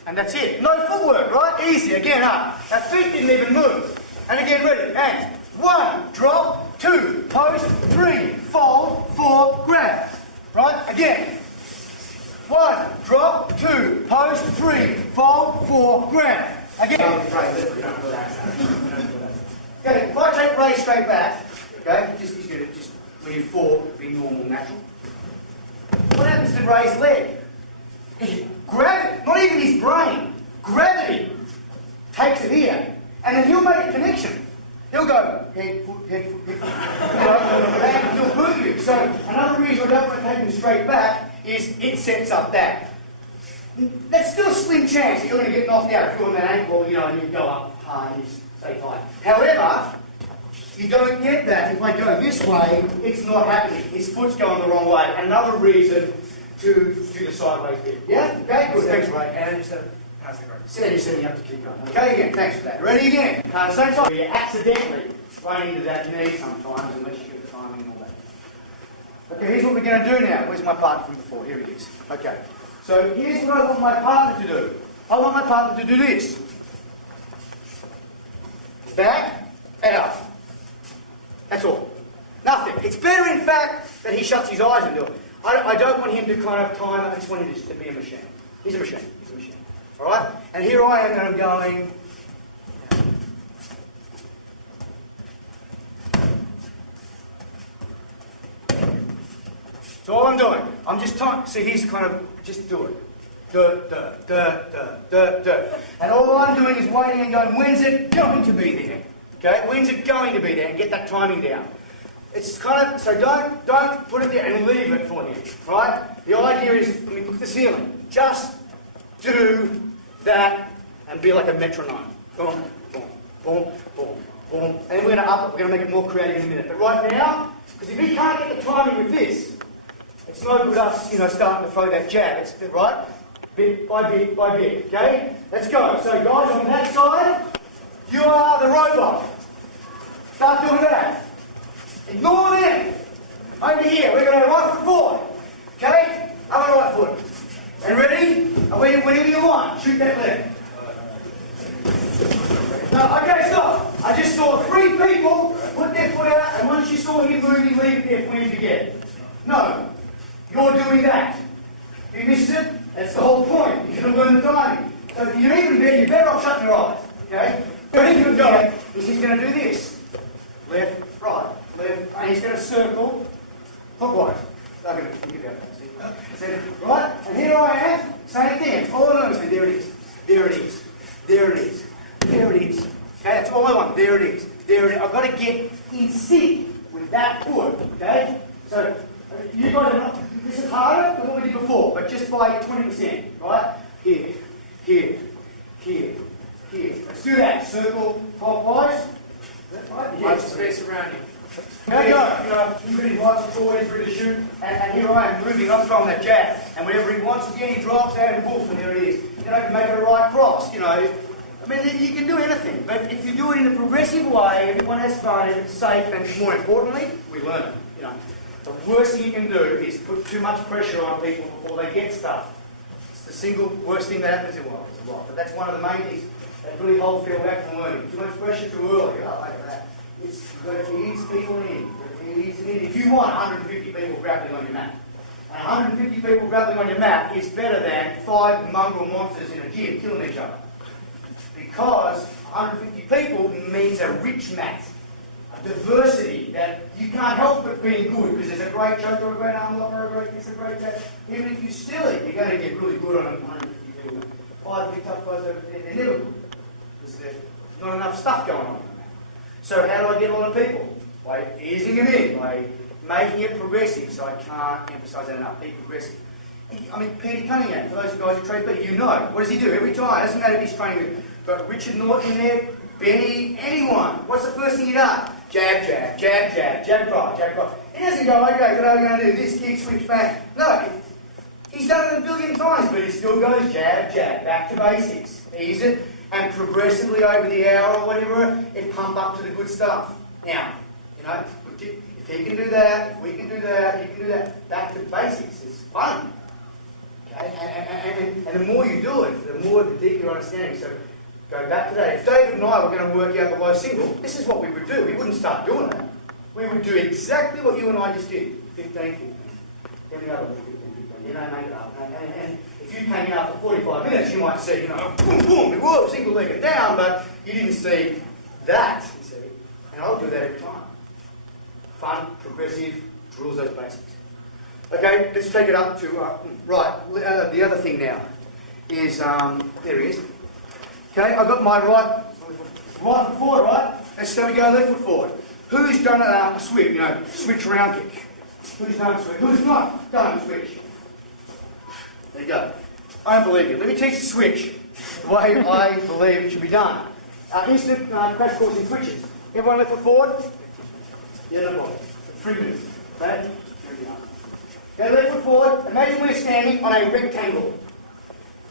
And that's it. No footwork, right? Easy, again up. Our feet didn't even move. And again, ready, and 1, drop, 2, post, 3, fold, 4, grab. Right? Again. 1, drop, 2, post, 3, fold, 4, grab. Again. Okay, if I take Ray straight back, okay, just when you fall, be normal, natural. What happens to Ray's leg? Gravity, not even his brain, gravity takes it here, and then he'll make a connection. He'll go head, foot, head, foot, head, foot. You know, and he'll boot you. So another reason I don't want to take him straight back is it sets up that. That's still a slim chance that you're going to get knocked out if you're on that ankle, you know, and you go up hard and you stay tight. However, you don't get that if I go this way, it's not happening. His foot's going the wrong way. Another reason to do the sideways bit. Yeah? Okay, good. Thanks, Ray. And instead of passing right. So you're setting up to keep going. Okay, again, thanks for that. Ready again. Same time. You accidentally run into that knee sometimes unless you get the timing and all that. Okay, here's what we're going to do now. Where's my partner from before? Here he is. Okay. So here's what I want my partner to do. I want my partner to do this. Back and up. That's all. Nothing. It's better, in fact, that he shuts his eyes and do it. I don't want him to kind of time it. I just want him to be a machine. He's a machine. He's a machine. All right? And here I am, and I'm going. So all I'm doing, I'm just trying, see he's kind of, just do it. Duh, duh, duh, duh, duh, duh. And all I'm doing is waiting and going, when's it going to be there? Okay, when's it going to be there? And get that timing down. It's kind of, so don't put it there and leave it for him, right? The idea is, let me look at the ceiling. Just do that and be like a metronome. Boom, boom, boom, boom, boom. And then we're going to up it, we're going to make it more creative in a minute. But right now, because if he can't get the timing with this, it's no good us, starting to throw that jab. It's right, bit by bit by bit. Okay, let's go. So guys, on that side, you are the robot. Start doing that. Ignore them. Over here, we're going to go right foot forward. Okay, up on the right foot. And ready? Whenever you want, shoot that leg. No, okay, stop. I just saw 3 people put their foot out, and once you saw him move, you leave it there for him to get. No. You're doing that. You missed it, that's the whole point. You're going to learn the timing. So if you're even better, you're better off shutting your eyes. Okay? Ready to go. He's going to do this. Left, right, left, and he's going to circle clockwise. I'm going to give you that. See? Right? And here I am. Same thing. It's all I know. So there it is. There it is. There it is. There it is. Okay, that's all I want. There it is. There it is. I've got to get in sync with that foot. Okay? So you guys are not. This is harder than what we did before, but just by 20%, right? Here, here, here, here. Let's do that. Circle clockwise. Right? Watch the space around you. There you go. He's got his right foot forward, he's ready to shoot, and here I am moving, I'm throwing that jab. And whenever he wants again, he drops out and woof, and there it is. You can make it a right cross, I mean, you can do anything, but if you do it in a progressive way, everyone has fun, and it's safe, and more importantly, we learn it, The worst thing you can do is put too much pressure on people before they get stuff. It's the single worst thing that happens in life. It's a lot. But that's one of the main things that really holds people back from learning. Too much pressure too early. Oh, look at that. You've got to ease people in. If you want 150 people grappling on your mat, and 150 people grappling on your mat is better than 5 mongrel monsters in a gym killing each other. Because 150 people means a rich mat. Diversity that you can't help but being good because there's a great choke or a great arm lock or a great this, a great that. Even if you steal it, you're going to get really good on 150 people. 5 big tough guys over there, they're never good because there's not enough stuff going on. So how do I get a lot of people? By easing them in, by making it progressive. So I can't emphasise that enough. Be progressive. I mean, Peter Cunningham, for those guys who train Peter, what does he do every time? It doesn't matter if he's training with got Richard Norton in there, Benny, anyone. What's the first thing he does? Jab, jab, jab, jab, jab, right, jab, right. He doesn't go, okay, what am I going to do? This kick, switch back. No, he's done it a billion times, but he still goes jab, jab, back to basics. Ease it, and progressively over the hour or whatever, it pump up to the good stuff. Now, if he can do that, if we can do that, you can do that, back to basics. It's fun. Okay, and the more you do it, the more the deeper your understanding. So go back to that. If David and I were going to work out the low single, this is what we would do. We wouldn't start doing that. We would do exactly what you and I just did. 15, 15. Then the other 15, 15. You know, make it up. And if you came in after 45 minutes, you might see, boom, boom, whoa, single leg it down, but you didn't see that, you see. And I'll do that every time. Fun, progressive, drills those basics. Okay, let's take it up to, the other thing now is, there he is. Okay, I've got my right foot forward, right? So we go left foot forward. Who's done a switch, switch round kick? Who's done a switch? Who's not done a switch? There you go. I don't believe you. Let me teach the switch the way I believe it should be done. Instant crash course in switches. Everyone left foot forward? Yeah, no problem. 3 minutes. Okay? Okay, left foot forward. Imagine we're standing on a rectangle.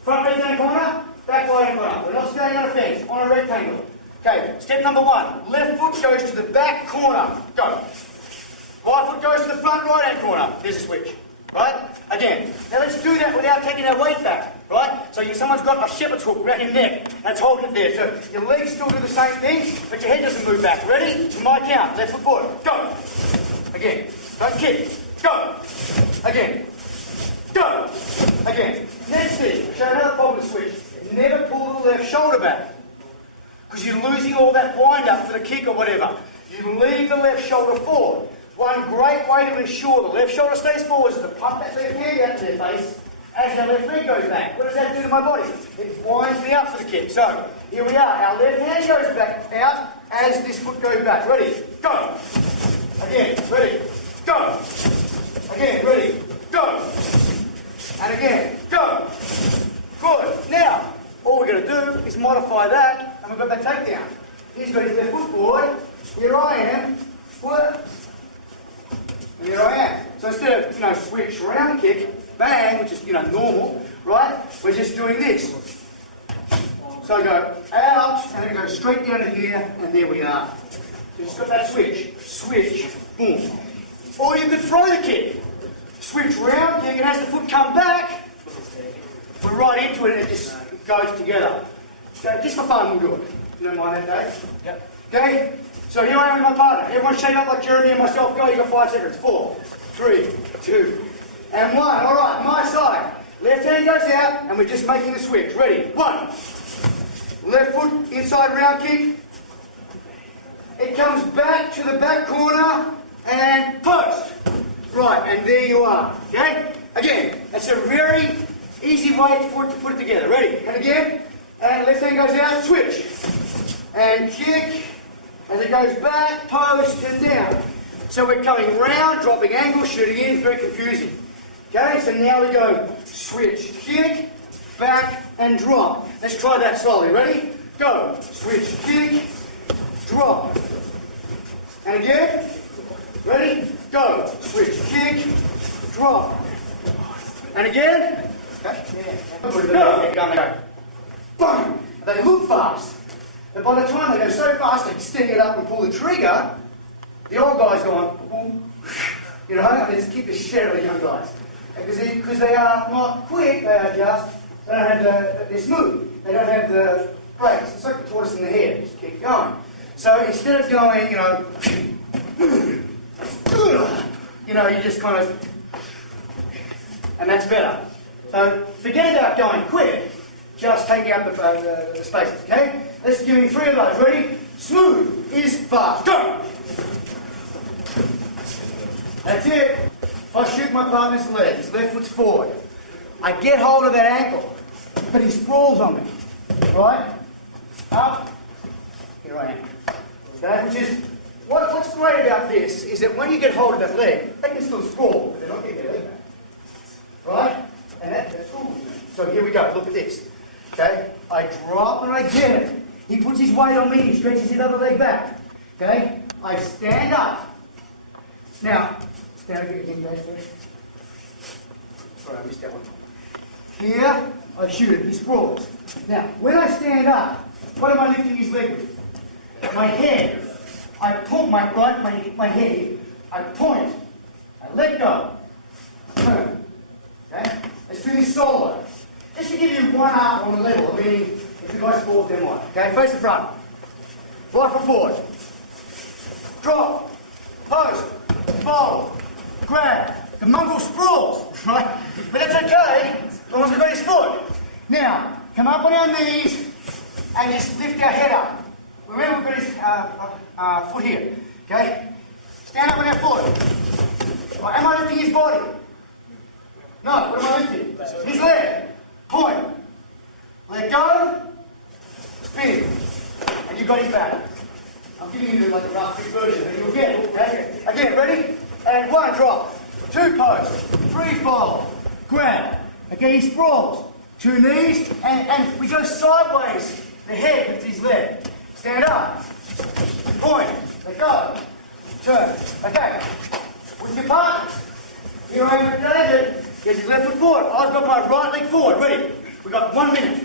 Front right-hand corner, back right-hand corner. We're not standing on a fence, on a rectangle. Okay, step number 1. Left foot goes to the back corner. Go. Right foot goes to the front right-hand corner. There's a switch. Right? Again. Now let's do that without taking our weight back. Right? So someone's got a shepherd's hook around your neck. That's holding it there. So your legs still do the same thing, but your head doesn't move back. Ready? To my count. Left foot forward. Go. Again. Don't kick. Go. Again. Go. Again. Next thing. Show another problem with switch. Never pull the left shoulder back. Because you're losing all that wind up for the kick or whatever. You leave the left shoulder forward. One great way to ensure the left shoulder stays forward is to pump that left hand out to their face as our left leg goes back. What does that do to my body? It winds me up for the kick. So, here we are. Our left hand goes back out as this foot goes back. Ready? Go. Again. Ready? Go. Again. Ready? Go. And again. Go. Good. Now, all we're going to do is modify that, and we've got that takedown. He's got his left foot forward. Here I am. Foot. And here I am. So instead of, switch round kick, bang, which is, normal, right? We're just doing this. So I go out, and then I go straight down to here, and there we are. So just got that switch. Switch. Boom. Or you could throw the kick. Switch round kick, and as the foot come back, we're right into it, and it just goes together. So just for fun, we'll do it. You don't mind that, Dave? Yep. Okay? So here I am with my partner. Everyone shake up like Jeremy and myself. Go, you got 5 seconds. 4, 3, 2, and 1. All right, my side. Left hand goes out, and we're just making the switch. Ready? 1. Left foot inside round kick. It comes back to the back corner, and post. Right, and there you are. Okay? Again, that's a very easy way for it to put it together. Ready? And again. And left hand goes out, switch. And kick. As it goes back, post, and down. So we're coming round, dropping angle, shooting in, very confusing. Okay, so now we go switch, kick, back, and drop. Let's try that slowly. Ready? Go. Switch, kick, drop. And again. Ready? Go. Switch, kick, drop. And again. Okay. Go. Boom. They look fast. But by the time they go so fast, they stand it up and pull the trigger, the old guy's going, boom, and they just kick the shit out of the young guys. Because they are not quick, they are just, they don't have they're smooth. They don't have the brakes. It's like the tortoise in the head, just keep going. So instead of going, you just kind of, and that's better. So forget about going quick. Just take out the spaces, okay? Let's give me 3 of those. Ready? Smooth is fast. Go! That's it. If I shoot my partner's leg, his left foot's forward, I get hold of that ankle, but he sprawls on me. Right? Up. Here I am. Okay? Which is, what's great about this is that when you get hold of that leg, they can still sprawl, but they're not getting their leg back. Right? And that's cool. So here we go. Look at this. Okay, I drop and I get it. He puts his weight on me, he stretches his other leg back. Okay, I stand up. Now, stand up again, guys. Sorry, I missed that one. Here, I shoot it, he sprawls. Now, when I stand up, what am I lifting his leg with? My head. I point my head. I point. I let go. Turn. Okay, let's do this solo. Just to give you one up on the level, meaning if the guy sprawls, then what? Okay, face the front. Right foot forward. Drop. Post. Fold. Grab. The mongrel sprawls, right? But that's okay, as long as we've got his foot. Now, come up on our knees and just lift our head up. Remember we've got his foot here, okay? Stand up on our foot. Am I lifting his body? No, what am I lifting? His leg. Point. Let go. Spin. And you've got his back. I'm giving you like a rough quick version and you'll get it. Okay? Again, ready? And 1 drop. 2 post. 3 fold. Grab. Okay, he sprawls. 2 knees and we go sideways. The head with his leg. Stand up. Point. Let go. Turn. Okay. With your partners. Here I am with David. Gets his left foot forward. I've got my right leg forward. Ready? We've got 1 minute.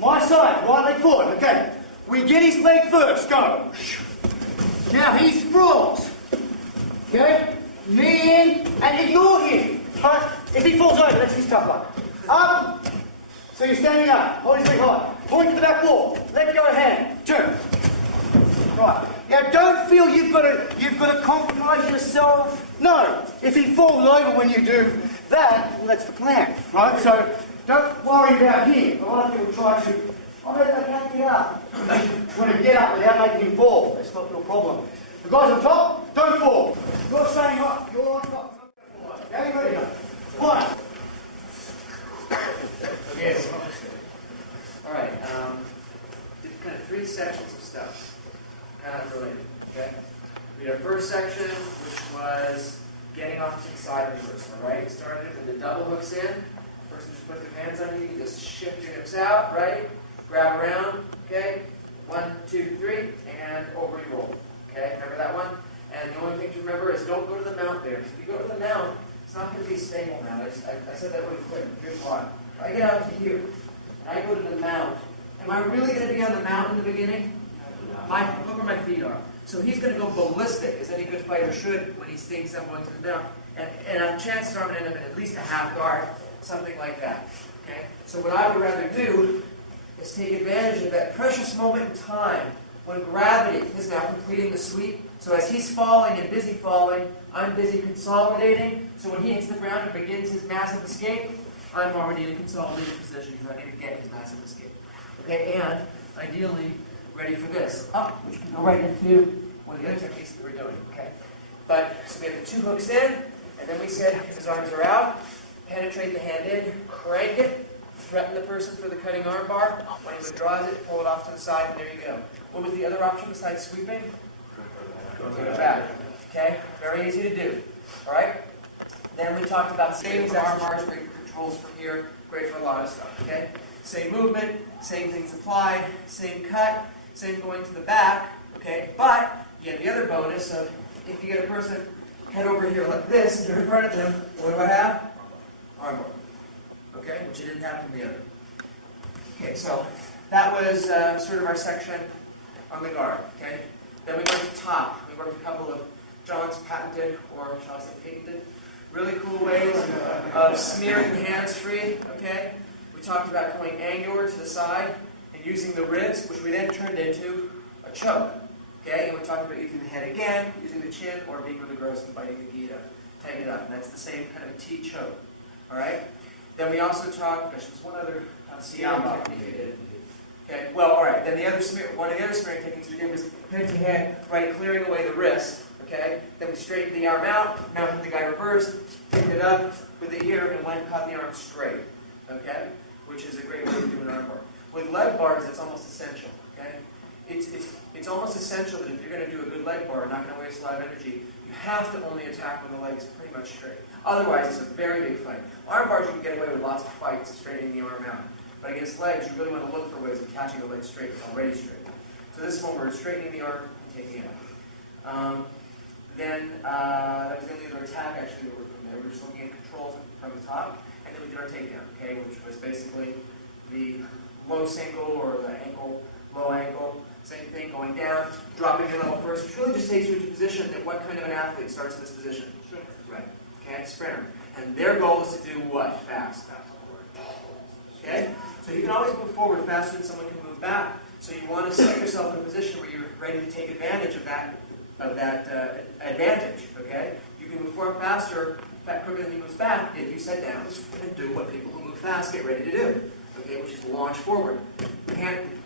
My side, right leg forward. Okay. We get his leg first. Go. Now he sprawls. Okay? Knee in and ignore him. But if he falls over, that's his tough luck. Up. So you're standing up. Hold his leg high. Point to the back wall. Let go of hand. Turn. Right. Now don't feel you've got to compromise yourself. No. If he falls over when you do that, well, that's the plan. Right? So don't worry about him. A lot of people try to, I can't get up. You want to get up without making him fall. That's not your problem. The guys on top, Don't fall. You're staying up. You're on top. Okay, ready? Go. 1. Okay. All right. Did kind of 3 sections of stuff, kind of related. Okay. We did our first section, which was getting off to the side of the person. All right. Started with the double hooks in. Person just puts their hands on you. You just shift your hips out. Right. Grab around. Okay. 1, 2, 3, and over you roll. Okay. Remember that one. And the only thing to remember is don't go to the mount there. So if you go to the mount, it's not going to be a stable mount. I said that really quick. Here's why. If I get out to here, and I go to the mount, am I really going to be on the mount in the beginning? Look where my feet are. So he's going to go ballistic, as any good fighter should, when he thinks I'm going to the mount. And chances are I'm going to end up in at least a half guard, something like that. Okay? So what I would rather do is take advantage of that precious moment in time when gravity is now completing the sweep. So as he's falling and busy falling, I'm busy consolidating. So when he hits the ground and begins his massive escape, I'm already in a consolidated position because I need to get his massive escape. Okay, and ideally ready for this. Up, which can go right into one of the other techniques that we're doing. Okay, but so we have the 2 hooks in, and then we said if his arms are out, penetrate the hand in, crank it, threaten the person for the cutting arm bar. When he withdraws it, pull it off to the side, and there you go. What was the other option besides sweeping? Go to the back. Okay, very easy to do. All right. Then we talked about same arm bars, great for controls from here, great for a lot of stuff. Okay, same movement, same things applied, same cut, same going to the back. Okay, but you have the other bonus of if you get a person head over here like this, and you're in front of them, what do I have? Arm bar. Okay, which you didn't have from the other. Okay, so that was sort of our section on the guard. Okay, then we went to top. We worked a couple of John's patented, or shall I say patented, really cool ways of smearing the hands free. Okay, we talked about going angular to the side and using the ribs, which we then turned into a choke. Okay, and we talked about using the head again, using the chin, or being really gross and biting the gi to tighten it up. And that's the same kind of a T choke. All right. Then we also talked. Gosh, there's one other smearing technique we did. Okay. Well, all right. Then one of the other smearing techniques we did was head to head, right, clearing away the wrist. Okay. Then we straightened the arm out, mounted the guy reversed, picked it up with the ear, and went and caught the arm straight. Okay. Which is a great way to do an arm bar. With leg bars, it's almost essential. Okay. It's almost essential that if you're going to do a good leg bar, not going to waste a lot of energy, you have to only attack when the leg is pretty much straight. Otherwise, it's a very big fight. Arm bars, you can get away with lots of fights, straightening the arm out. But against legs, you really want to look for ways of catching the leg straight. It's already straight. So this is when we're straightening the arm and taking it out. That was the only other attack, actually, that we were from there. We were just looking at controls from the top. And then we did our takedown, okay, which was basically the low single or the ankle, low ankle. Same thing, going down, dropping your level first, which really just takes you into position that what kind of an athlete starts in this position? Right. Okay, sprinter. And their goal is to do what? Fast. Okay? So you can always move forward faster than someone can move back. So you want to set yourself in a position where you're ready to take advantage of that advantage. Okay? You can move forward faster, quicker than he moves back if you sit down and do what people who move fast get ready to do. Okay, which is launch forward.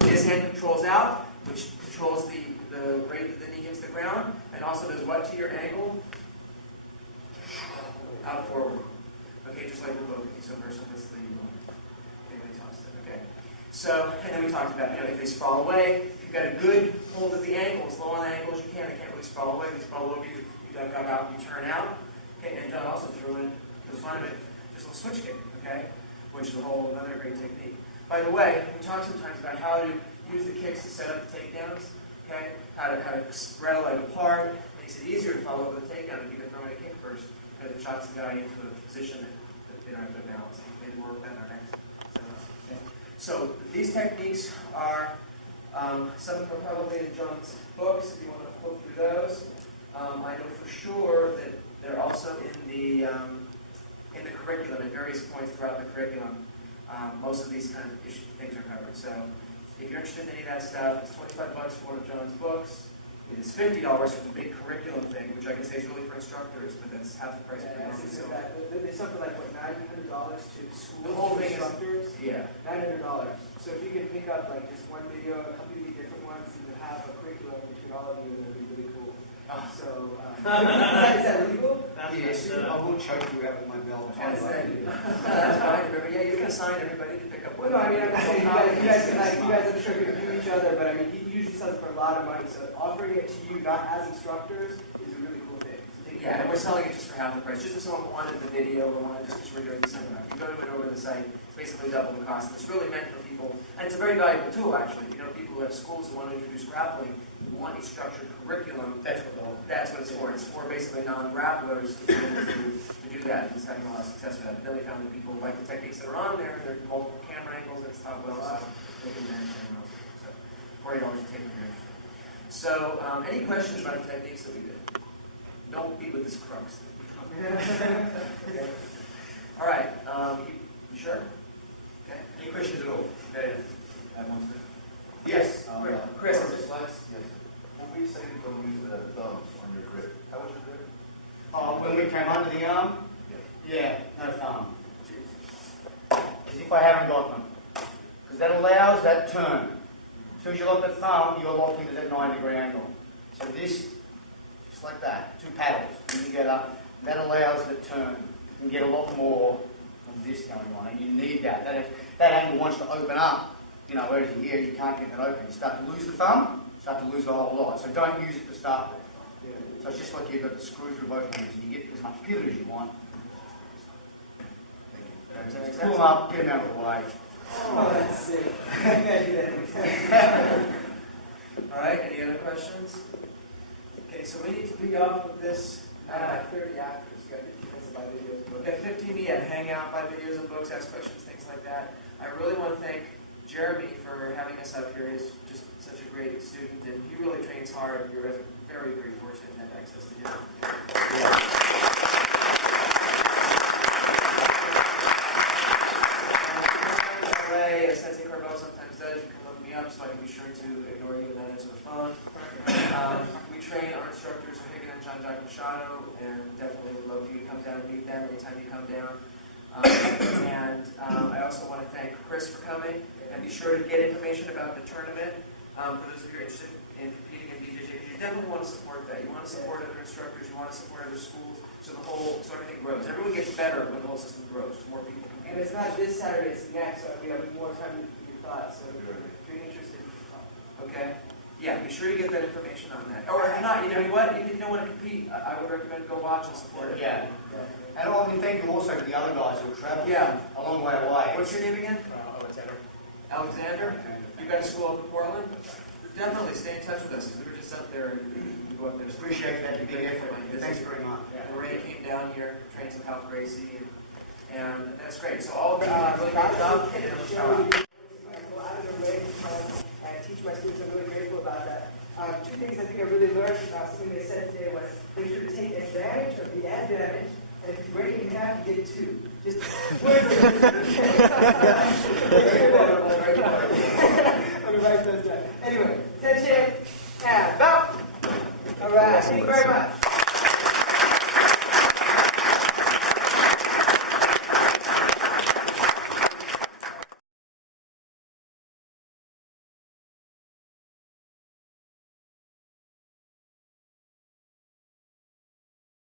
His hand controls out, which controls the rate that the knee hits the ground, and also does what to your ankle? Out forward. Okay, just like we're both. So versus this thing, they tossed it. Okay. So, and then we talked about, if they sprawl away, if you've got a good hold of the ankle, as low on the ankle as you can, they can't really sprawl away. They sprawl over you, you duck out, you turn out. Okay, and John also threw in, for the fun of it, just a little switch kick. Okay, which is another great technique. By the way, we talk sometimes about how to use the kicks to set up the takedowns. Okay, how to spread a leg apart. Makes it easier to follow up with a takedown if you can throw in a kick first, because it shots the guy into a position that they don't have good balance. Maybe we'll work that in our next seminar. Okay. So these techniques are some are probably in John's books. If you want to flip through those, I know for sure that they're also in the curriculum at various points throughout the curriculum. Most of these kind of things are covered. So if you're interested in any of that stuff, it's $25 for one of John's books. It is $50 for the big curriculum thing, which I can say is really for instructors, but that's half the price. Yeah, there's something like, what, $900 to schools, the whole thing instructors? Yeah. $900. So if you can pick up like just one video, a couple of different ones, and have a curriculum between all of you, that'd be really cool. So, is that legal? Yes, I will choke you out with my belt. That's fine. Yeah, you can assign everybody to pick up. Well, no, I mean, I'm just saying, you guys I'm sure could view each other, but I mean, he usually sells it for a lot of money, so offering it to you, not as instructors, is a really cool thing. So take Yeah, and we're selling it just for half the price. Just if someone wanted the video or wanted just because we're doing the seminar. If you go to it over the site, it's basically double the cost. It's really meant for people, and it's a very valuable tool actually. You know, people who have schools who want to introduce grappling, who want a structured curriculum. That's what it's for. It's for basically non-grapplers to be able to do that. It's having a lot of success with that. But then we found that people like the techniques that are on there. There are multiple camera angles that's taught well, so they can manage anything else. So $40 to take them. So any questions about the techniques that we did? Don't be with this crux. Okay. All right. You sure? Okay. Any questions at all? Okay. Yes. Chris. Yes. When we say don't use the thumbs on your grip, how was your grip? When we came under the arm? Yeah, no thumb. As if I haven't got them. Because that allows that turn. As soon as you lock the thumb, you're locked into that 90-degree angle. So this, just like that, two paddles together, that allows the turn. You can get a lot more from this going on, and you need that. That angle wants to open up, you know, whereas here you can't get that open. You start to lose the thumb, start to lose the whole lot. So don't use it to start with. So it's just like you've got the screw through both hands, and you get as much pivot as you want. Pull them up, get them out of the way. Oh, that's sick. You gotta do that every time. All right. Any other questions? Okay. So we need to be off of this. I have 30 after, so you got 15 minutes to buy videos and books. Okay, 15 yeah, hang out, buy videos and books, ask questions, things like that. I really want to thank Jeremy for having us up here. He's just such a great student, and he really trains hard. You're very, very fortunate to have access to him. LA, as Sensei Carvel sometimes does, you can look me up so I can be sure to ignore you and not answer the phone. We train our instructors, Higgin and John Jack Machado, and definitely would love for you to come down and meet them anytime you come down. I also want to thank Chris for coming, and be sure to get information about the tournament. For those of you who are interested in competing in BJJ, you definitely want to support that. You want to support other instructors, you want to support other schools, so everything grows. Everyone gets better when the whole system grows, more people compete. And it's not this Saturday, it's next, so we have more time to do your thoughts. So if you're interested, Okay? Yeah, be sure you get that information on that. Or if not, you know what? Even if you don't want to compete, I would recommend go watch and support it. Yeah. And I can thank you also to the other guys who travel a long way away. What's your name again? Alexander. Alexander? You got a school up in Portland? Definitely stay in touch with us, because we were just up there and we go up there. Appreciate that. Big effort. Thanks very much. Lorraine came down here, trained some Health Gracie, and that's great. So all of you did a really great job. And let's go out of their way and teach my students. I'm really grateful about that. Two things I think I really learned something they said today was make sure to take advantage of the advantage, and if you break it in half, you get two. Just